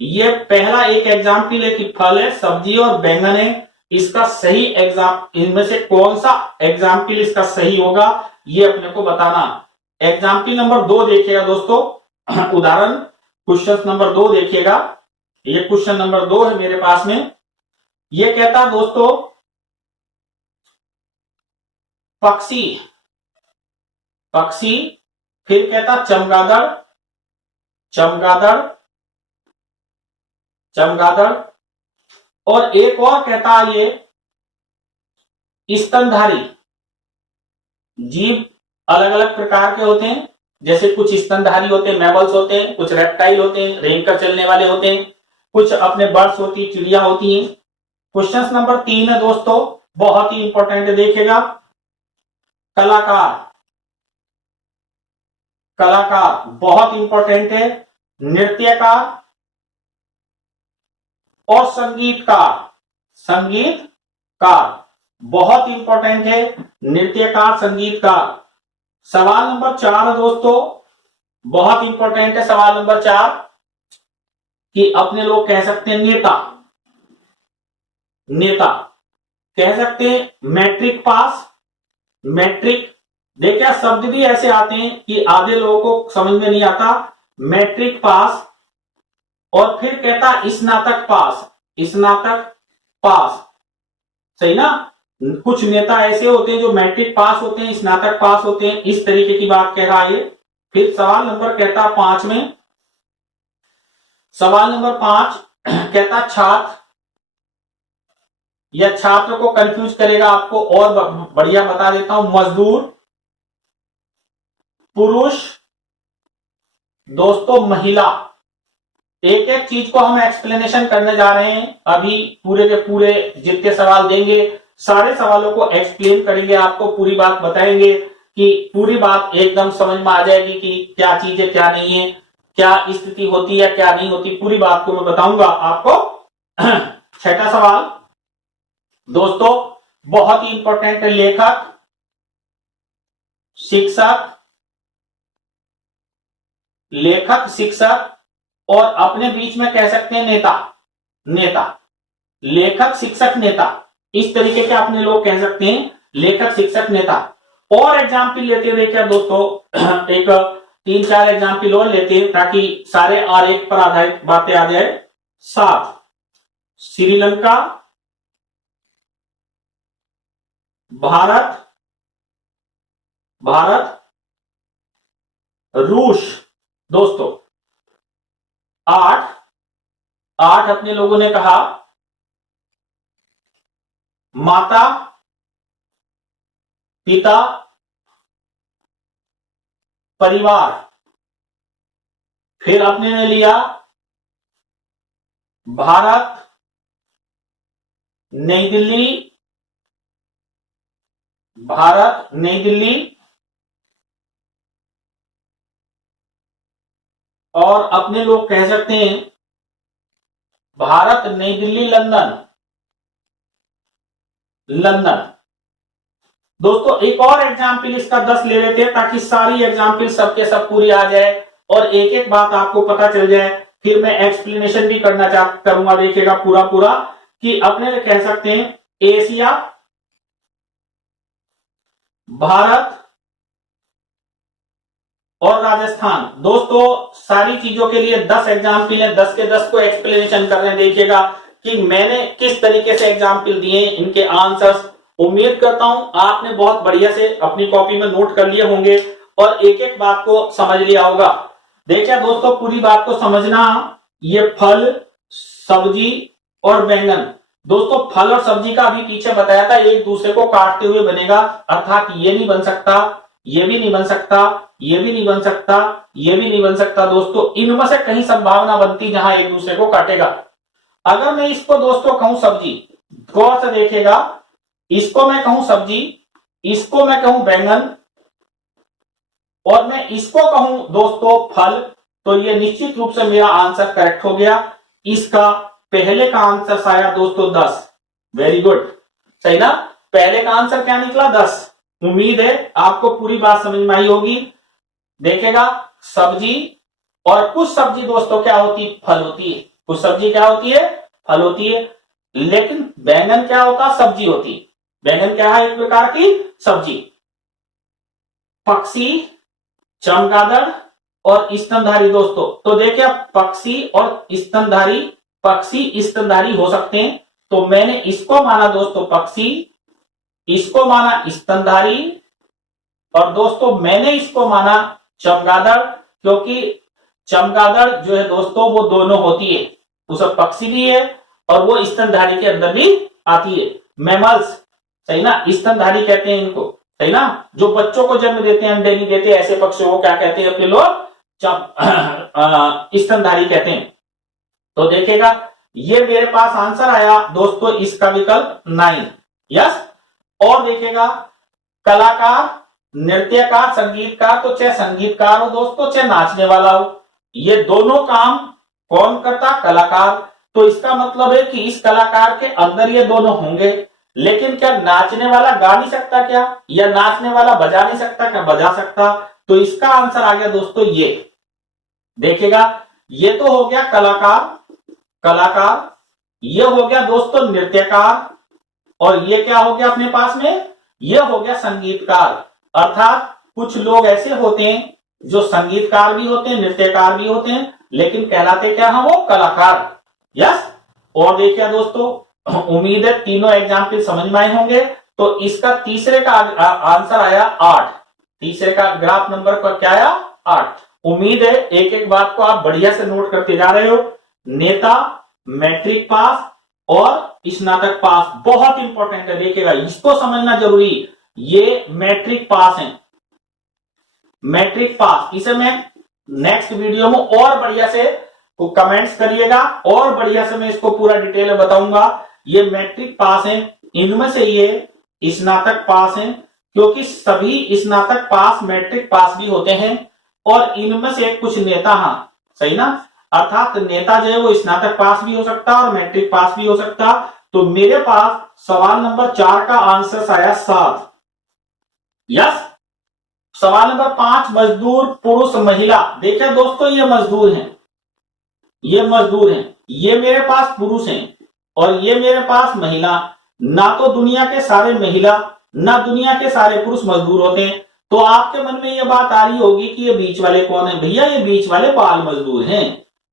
ये पहला एक एग्जाम्पल है कि फल है, सब्जी और बैंगन है। इसका सही एग्जाम्पल, इनमें से कौन सा एग्जाम्पल इसका सही होगा ये अपने को बताना। एग्जाम्पल नंबर 2 देखिएगा दोस्तों, उदाहरण क्वेश्चन नंबर 2 देखिएगा। ये क्वेश्चन नंबर 2 है मेरे पास में। ये कहता दोस्तों, पक्षी, पक्षी, फिर कहता चमगादड़, चमगादड़, चमगादड़, और एक और कहता ये स्तनधारी जीव। अलग अलग प्रकार के होते हैं, जैसे कुछ स्तनधारी होते हैं, मैमल्स होते हैं, कुछ रेप्टाइल होते हैं, रेंगकर चलने वाले होते हैं, कुछ अपने बर्ड्स होती है, चिड़िया होती हैं। क्वेश्चन नंबर 3 है दोस्तों, बहुत ही इंपॉर्टेंट है, देखिएगा, कलाकार, कलाकार बहुत इंपॉर्टेंट है, नृत्यकार और संगीतकार, संगीतकार बहुत इंपॉर्टेंट है, नृत्यकार, संगीतकार। सवाल नंबर 4 दोस्तों, बहुत इंपॉर्टेंट है सवाल नंबर 4, कि अपने लोग कह सकते हैं नेता, नेता कह सकते हैं, मैट्रिक पास, मैट्रिक। देखिए, शब्द भी ऐसे आते हैं कि आधे लोगों को समझ में नहीं आता। मैट्रिक पास, और फिर कहता स्नातक पास, स्नातक पास, सही ना। कुछ नेता ऐसे होते हैं जो मैट्रिक पास होते हैं, स्नातक पास होते हैं, इस तरीके की बात कह रहा है। फिर सवाल नंबर कहता 5 में, सवाल नंबर 5 कहता छात्र, या छात्र को कंफ्यूज करेगा, आपको और बढ़िया बता देता हूं, मजदूर, पुरुष, दोस्तों महिला। एक एक चीज को हम एक्सप्लेनेशन करने जा रहे हैं अभी, पूरे के पूरे जितने सवाल देंगे सारे सवालों को एक्सप्लेन करेंगे, आपको पूरी बात बताएंगे। कि पूरी बात एकदम समझ में आ जाएगी कि क्या चीज है क्या नहीं है, क्या स्थिति होती है क्या नहीं होती, पूरी बात को मैं बताऊंगा आपको। छठा सवाल दोस्तों बहुत ही इंपॉर्टेंट है, लेखक, शिक्षक, लेखक शिक्षक और अपने बीच में कह सकते हैं नेता, नेता, लेखक शिक्षक नेता, इस तरीके के अपने लोग कह सकते हैं, लेखक शिक्षक नेता। और एग्जाम्पल लेते हैं देखिए दोस्तों, एक 3-4 एग्जाम्पल और लेते हैं ताकि सारे आरेख पर आधारित बातें आ जाए। 7 श्रीलंका, भारत, रूस दोस्तों। 8 अपने लोगों ने कहा माता, पिता, परिवार। फिर अपने ने लिया भारत, नई दिल्ली, भारत, नई दिल्ली और अपने लोग कह सकते हैं भारत, नई दिल्ली, लंदन, लंदन। दोस्तों एक और एग्जाम्पल इसका 10 ले लेते हैं ताकि सारी एग्जाम्पल सबके सब पूरी आ जाए और एक एक बात आपको पता चल जाए। फिर मैं एक्सप्लेनेशन भी करूंगा देखिएगा पूरा पूरा कि अपने कह सकते हैं एशिया, भारत और राजस्थान। दोस्तों सारी चीजों के लिए 10 एग्जाम्पल है, 10 के 10 को एक्सप्लेनेशन कर रहे हैं। देखिएगा कि मैंने किस तरीके से एग्जाम्पल दिए, इनके आंसर्स। उम्मीद करता हूं आपने बहुत बढ़िया से अपनी कॉपी में नोट कर लिए होंगे और एक एक बात को समझ लिया होगा। देखिए दोस्तों पूरी बात को समझना, ये फल, सब्जी और बैंगन। दोस्तों फल और सब्जी का अभी पीछे बताया था एक दूसरे को काटते हुए बनेगा, अर्थात ये नहीं बन सकता, ये भी नहीं बन सकता, ये भी नहीं बन सकता, ये भी नहीं बन सकता। दोस्तों इनमें से कहीं संभावना बनती जहां एक दूसरे को काटेगा। अगर मैं इसको दोस्तों कहूं सब्जी, गौर से देखिएगा, इसको मैं कहूं सब्जी, इसको मैं कहूं बैंगन और मैं इसको कहूं दोस्तों फल, तो ये निश्चित रूप से मेरा आंसर करेक्ट हो गया। इसका पहले का आंसर आया दोस्तों 10। वेरी गुड, सही ना। पहले का आंसर क्या निकला 10। उम्मीद है आपको पूरी बात समझ में आई होगी। देखेगा सब्जी, और कुछ सब्जी दोस्तों क्या होती है, फल होती है। कुछ सब्जी क्या होती है, फल होती है। लेकिन बैंगन क्या होता, सब्जी होती है। बैंगन क्या है, एक प्रकार की सब्जी। पक्षी, चमगादड़ और स्तनधारी दोस्तों, तो देखिए पक्षी और स्तनधारी, पक्षी स्तनधारी हो सकते हैं, तो मैंने इसको माना दोस्तों पक्षी, इसको माना स्तनधारी और दोस्तों मैंने इसको माना चमगादड़, क्योंकि चमगादड़ जो है दोस्तों वो दोनों होती है, उसका पक्षी भी है और वो स्तनधारी के अंदर भी आती है। मैमल्स, सही ना, स्तनधारी कहते हैं इनको, सही ना। जो बच्चों को जन्म देते हैं, अंडे नहीं देते, ऐसे पक्षियों को क्या कहते हैं अपने लोग, स्तनधारी कहते हैं। तो देखिएगा ये मेरे पास आंसर आया दोस्तों इसका विकल्प 9। यस। और देखिएगा कलाकार, नृत्यकार, संगीतकार, तो चाहे संगीतकार हो दोस्तों चाहे नाचने वाला हो, ये दोनों काम कौन करता, कलाकार। तो इसका मतलब है कि इस कलाकार के अंदर ये दोनों होंगे। लेकिन क्या नाचने वाला गा नहीं सकता क्या, या नाचने वाला बजा नहीं सकता क्या, बजा सकता। तो इसका आंसर आ गया दोस्तों ये। देखिएगा ये तो हो गया कलाकार, कलाकार, ये हो गया दोस्तों नृत्यकार, और ये क्या हो गया अपने पास में, ये हो गया संगीतकार। अर्थात कुछ लोग ऐसे होते हैं जो संगीतकार भी होते हैं, नृत्यकार भी होते हैं, लेकिन कहलाते क्या हैं, वो कलाकार। यस। और देखिए दोस्तों उम्मीद है तीनों एग्जाम्पल समझ में आए होंगे। तो इसका तीसरे का आंसर आया 8। तीसरे का ग्राफ नंबर पर क्या आया, 8। उम्मीद है एक एक बात को आप बढ़िया से नोट करते जा रहे हो। नेता, मैट्रिक पास और स्नातक पास बहुत इंपॉर्टेंट है, देखिएगा इसको समझना जरूरी। ये मैट्रिक पास है, मैट्रिक पास, इसे मैं नेक्स्ट वीडियो में और बढ़िया से कमेंट्स करिएगा और बढ़िया से मैं इसको पूरा डिटेल में बताऊंगा। ये मैट्रिक पास है, इनमें से ये स्नातक पास है, क्योंकि सभी स्नातक पास मैट्रिक पास भी होते हैं और इनमें से कुछ नेता, हाँ सही ना, अर्थात नेता जो है वो स्नातक पास भी हो सकता और मैट्रिक पास भी हो सकता। तो मेरे पास सवाल नंबर 4 का आंसर आया 7। यस। सवाल नंबर 5, मजदूर पुरुष महिला। देखिए दोस्तों ये मजदूर हैं, ये मजदूर हैं, ये मेरे पास पुरुष हैं और ये मेरे पास महिला। ना तो दुनिया के सारे महिला ना दुनिया के सारे पुरुष मजदूर होते हैं। तो आपके मन में ये बात आ रही होगी कि ये बीच वाले कौन है? भैया ये बीच वाले बाल मजदूर हैं।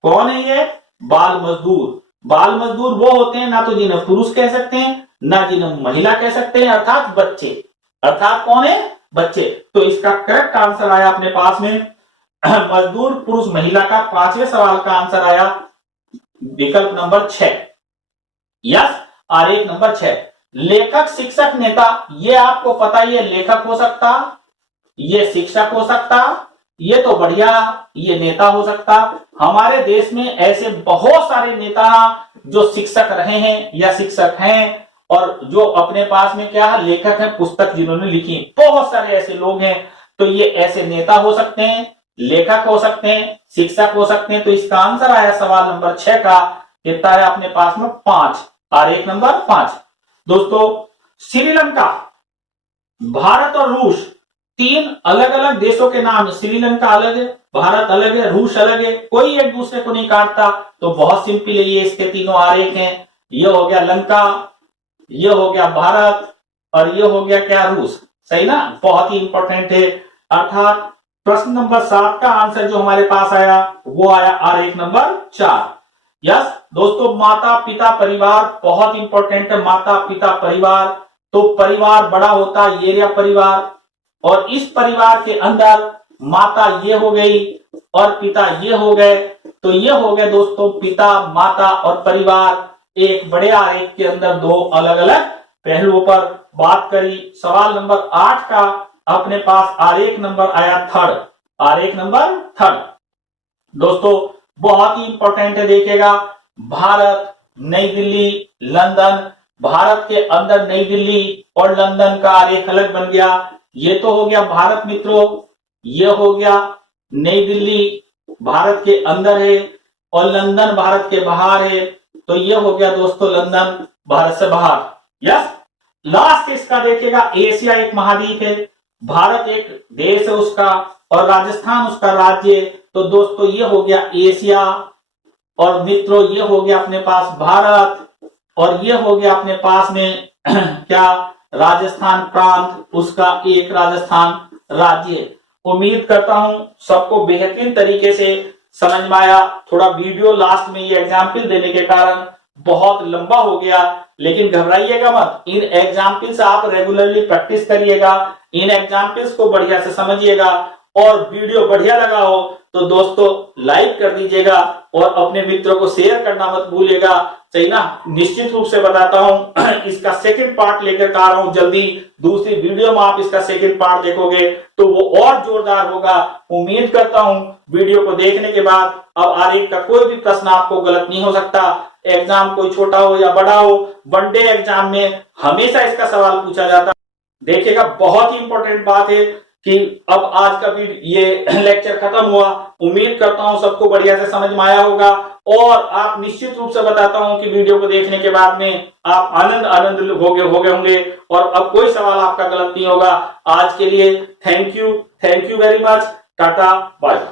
कौन है ये? बाल मजदूर। बाल मजदूर वो होते हैं ना तो जिन्हें पुरुष कह सकते हैं ना जिन्हें महिला कह सकते हैं, अर्थात बच्चे। अर्थात कौन है? बच्चे। तो इसका करेक्ट आंसर आया अपने पास में मजदूर पुरुष महिला का 5वें सवाल का आंसर आया विकल्प नंबर 6। यस। आरेख नंबर 6, लेखक शिक्षक नेता। ये आपको पता है, ये लेखक हो सकता, ये शिक्षक हो सकता, ये तो बढ़िया ये नेता हो सकता। हमारे देश में ऐसे बहुत सारे नेता जो शिक्षक रहे हैं या शिक्षक हैं और जो अपने पास में क्या है, लेखक है, पुस्तक जिन्होंने लिखी। बहुत सारे ऐसे लोग हैं। तो ये ऐसे नेता हो सकते हैं, लेखक हो सकते हैं, शिक्षक हो सकते हैं। तो इसका आंसर आया सवाल नंबर 6 का, कितना है अपने पास में 5, आरेख नंबर 5। दोस्तों श्रीलंका, भारत और रूस 3 अलग अलग देशों के नाम है। श्रीलंका अलग है, भारत अलग है, रूस अलग है, कोई एक दूसरे को नहीं काटता। तो बहुत सिंपल है, ये इसके तीनों आरेख हैं। ये हो गया लंका, ये हो गया भारत और ये हो गया क्या, रूस। सही ना, बहुत ही इंपॉर्टेंट है। अर्थात प्रश्न नंबर 7 का आंसर जो हमारे पास आया वो आया आरेख नंबर 4। यस दोस्तों, माता पिता परिवार बहुत इंपॉर्टेंट है। माता पिता परिवार, तो परिवार बड़ा होता है, ये परिवार, और इस परिवार के अंदर माता ये हो गई और पिता ये हो गए। तो ये हो गए दोस्तों पिता, माता और परिवार एक बड़े आरेख के अंदर 2 अलग अलग पहलुओं पर बात करी। सवाल नंबर 8 का अपने पास आरेख नंबर आया 3rd, आरेख नंबर 3rd। दोस्तों बहुत ही इंपॉर्टेंट है, देखिएगा, भारत, नई दिल्ली, लंदन। भारत के अंदर नई दिल्ली और लंदन का आरेख अलग बन गया। ये तो हो गया भारत मित्रों, ये हो गया नई दिल्ली भारत के अंदर है और लंदन भारत के बाहर है। तो ये हो गया दोस्तों लंदन भारत से बाहर। यस। लास्ट इसका देखिएगा, एशिया एक महाद्वीप है, भारत एक देश है उसका और राजस्थान उसका राज्य। तो दोस्तों ये हो गया एशिया और मित्रों ये हो गया अपने पास भारत और ये हो गया अपने पास में क्या, राजस्थान प्रांत, उसका एक राजस्थान राज्य। उम्मीद करता हूं सबको बेहतरीन तरीके से समझ में आया। थोड़ा वीडियो लास्ट में ये एग्जाम्पल देने के कारण बहुत लंबा हो गया, लेकिन घबराइएगा मत। इन एग्जाम्पल से आप रेगुलरली प्रैक्टिस करिएगा, इन एग्जाम्पल्स को बढ़िया से समझिएगा और वीडियो बढ़िया लगा हो तो दोस्तों लाइक कर दीजिएगा और अपने मित्रों को शेयर करना मत भूलिएगा। सही ना, निश्चित रूप से बताता हूं इसका सेकंड पार्ट लेकर आ रहा हूं जल्दी। दूसरी वीडियो में आप इसका सेकंड पार्ट देखोगे तो वो और जोरदार होगा। उम्मीद करता हूं वीडियो को देखने के बाद अब आरेख का कोई भी प्रश्न आपको गलत नहीं हो सकता। एग्जाम कोई छोटा हो या बड़ा हो, वनडे एग्जाम में हमेशा इसका सवाल पूछा जाता है। देखिएगा बहुत ही इंपॉर्टेंट बात है कि अब आज का भी ये लेक्चर खत्म हुआ। उम्मीद करता हूं सबको बढ़िया से समझ में आया होगा और आप निश्चित रूप से बताता हूं कि वीडियो को देखने के बाद में आप आनंद हो गए होंगे और अब कोई सवाल आपका गलत नहीं होगा। आज के लिए thank you very much, tata bye.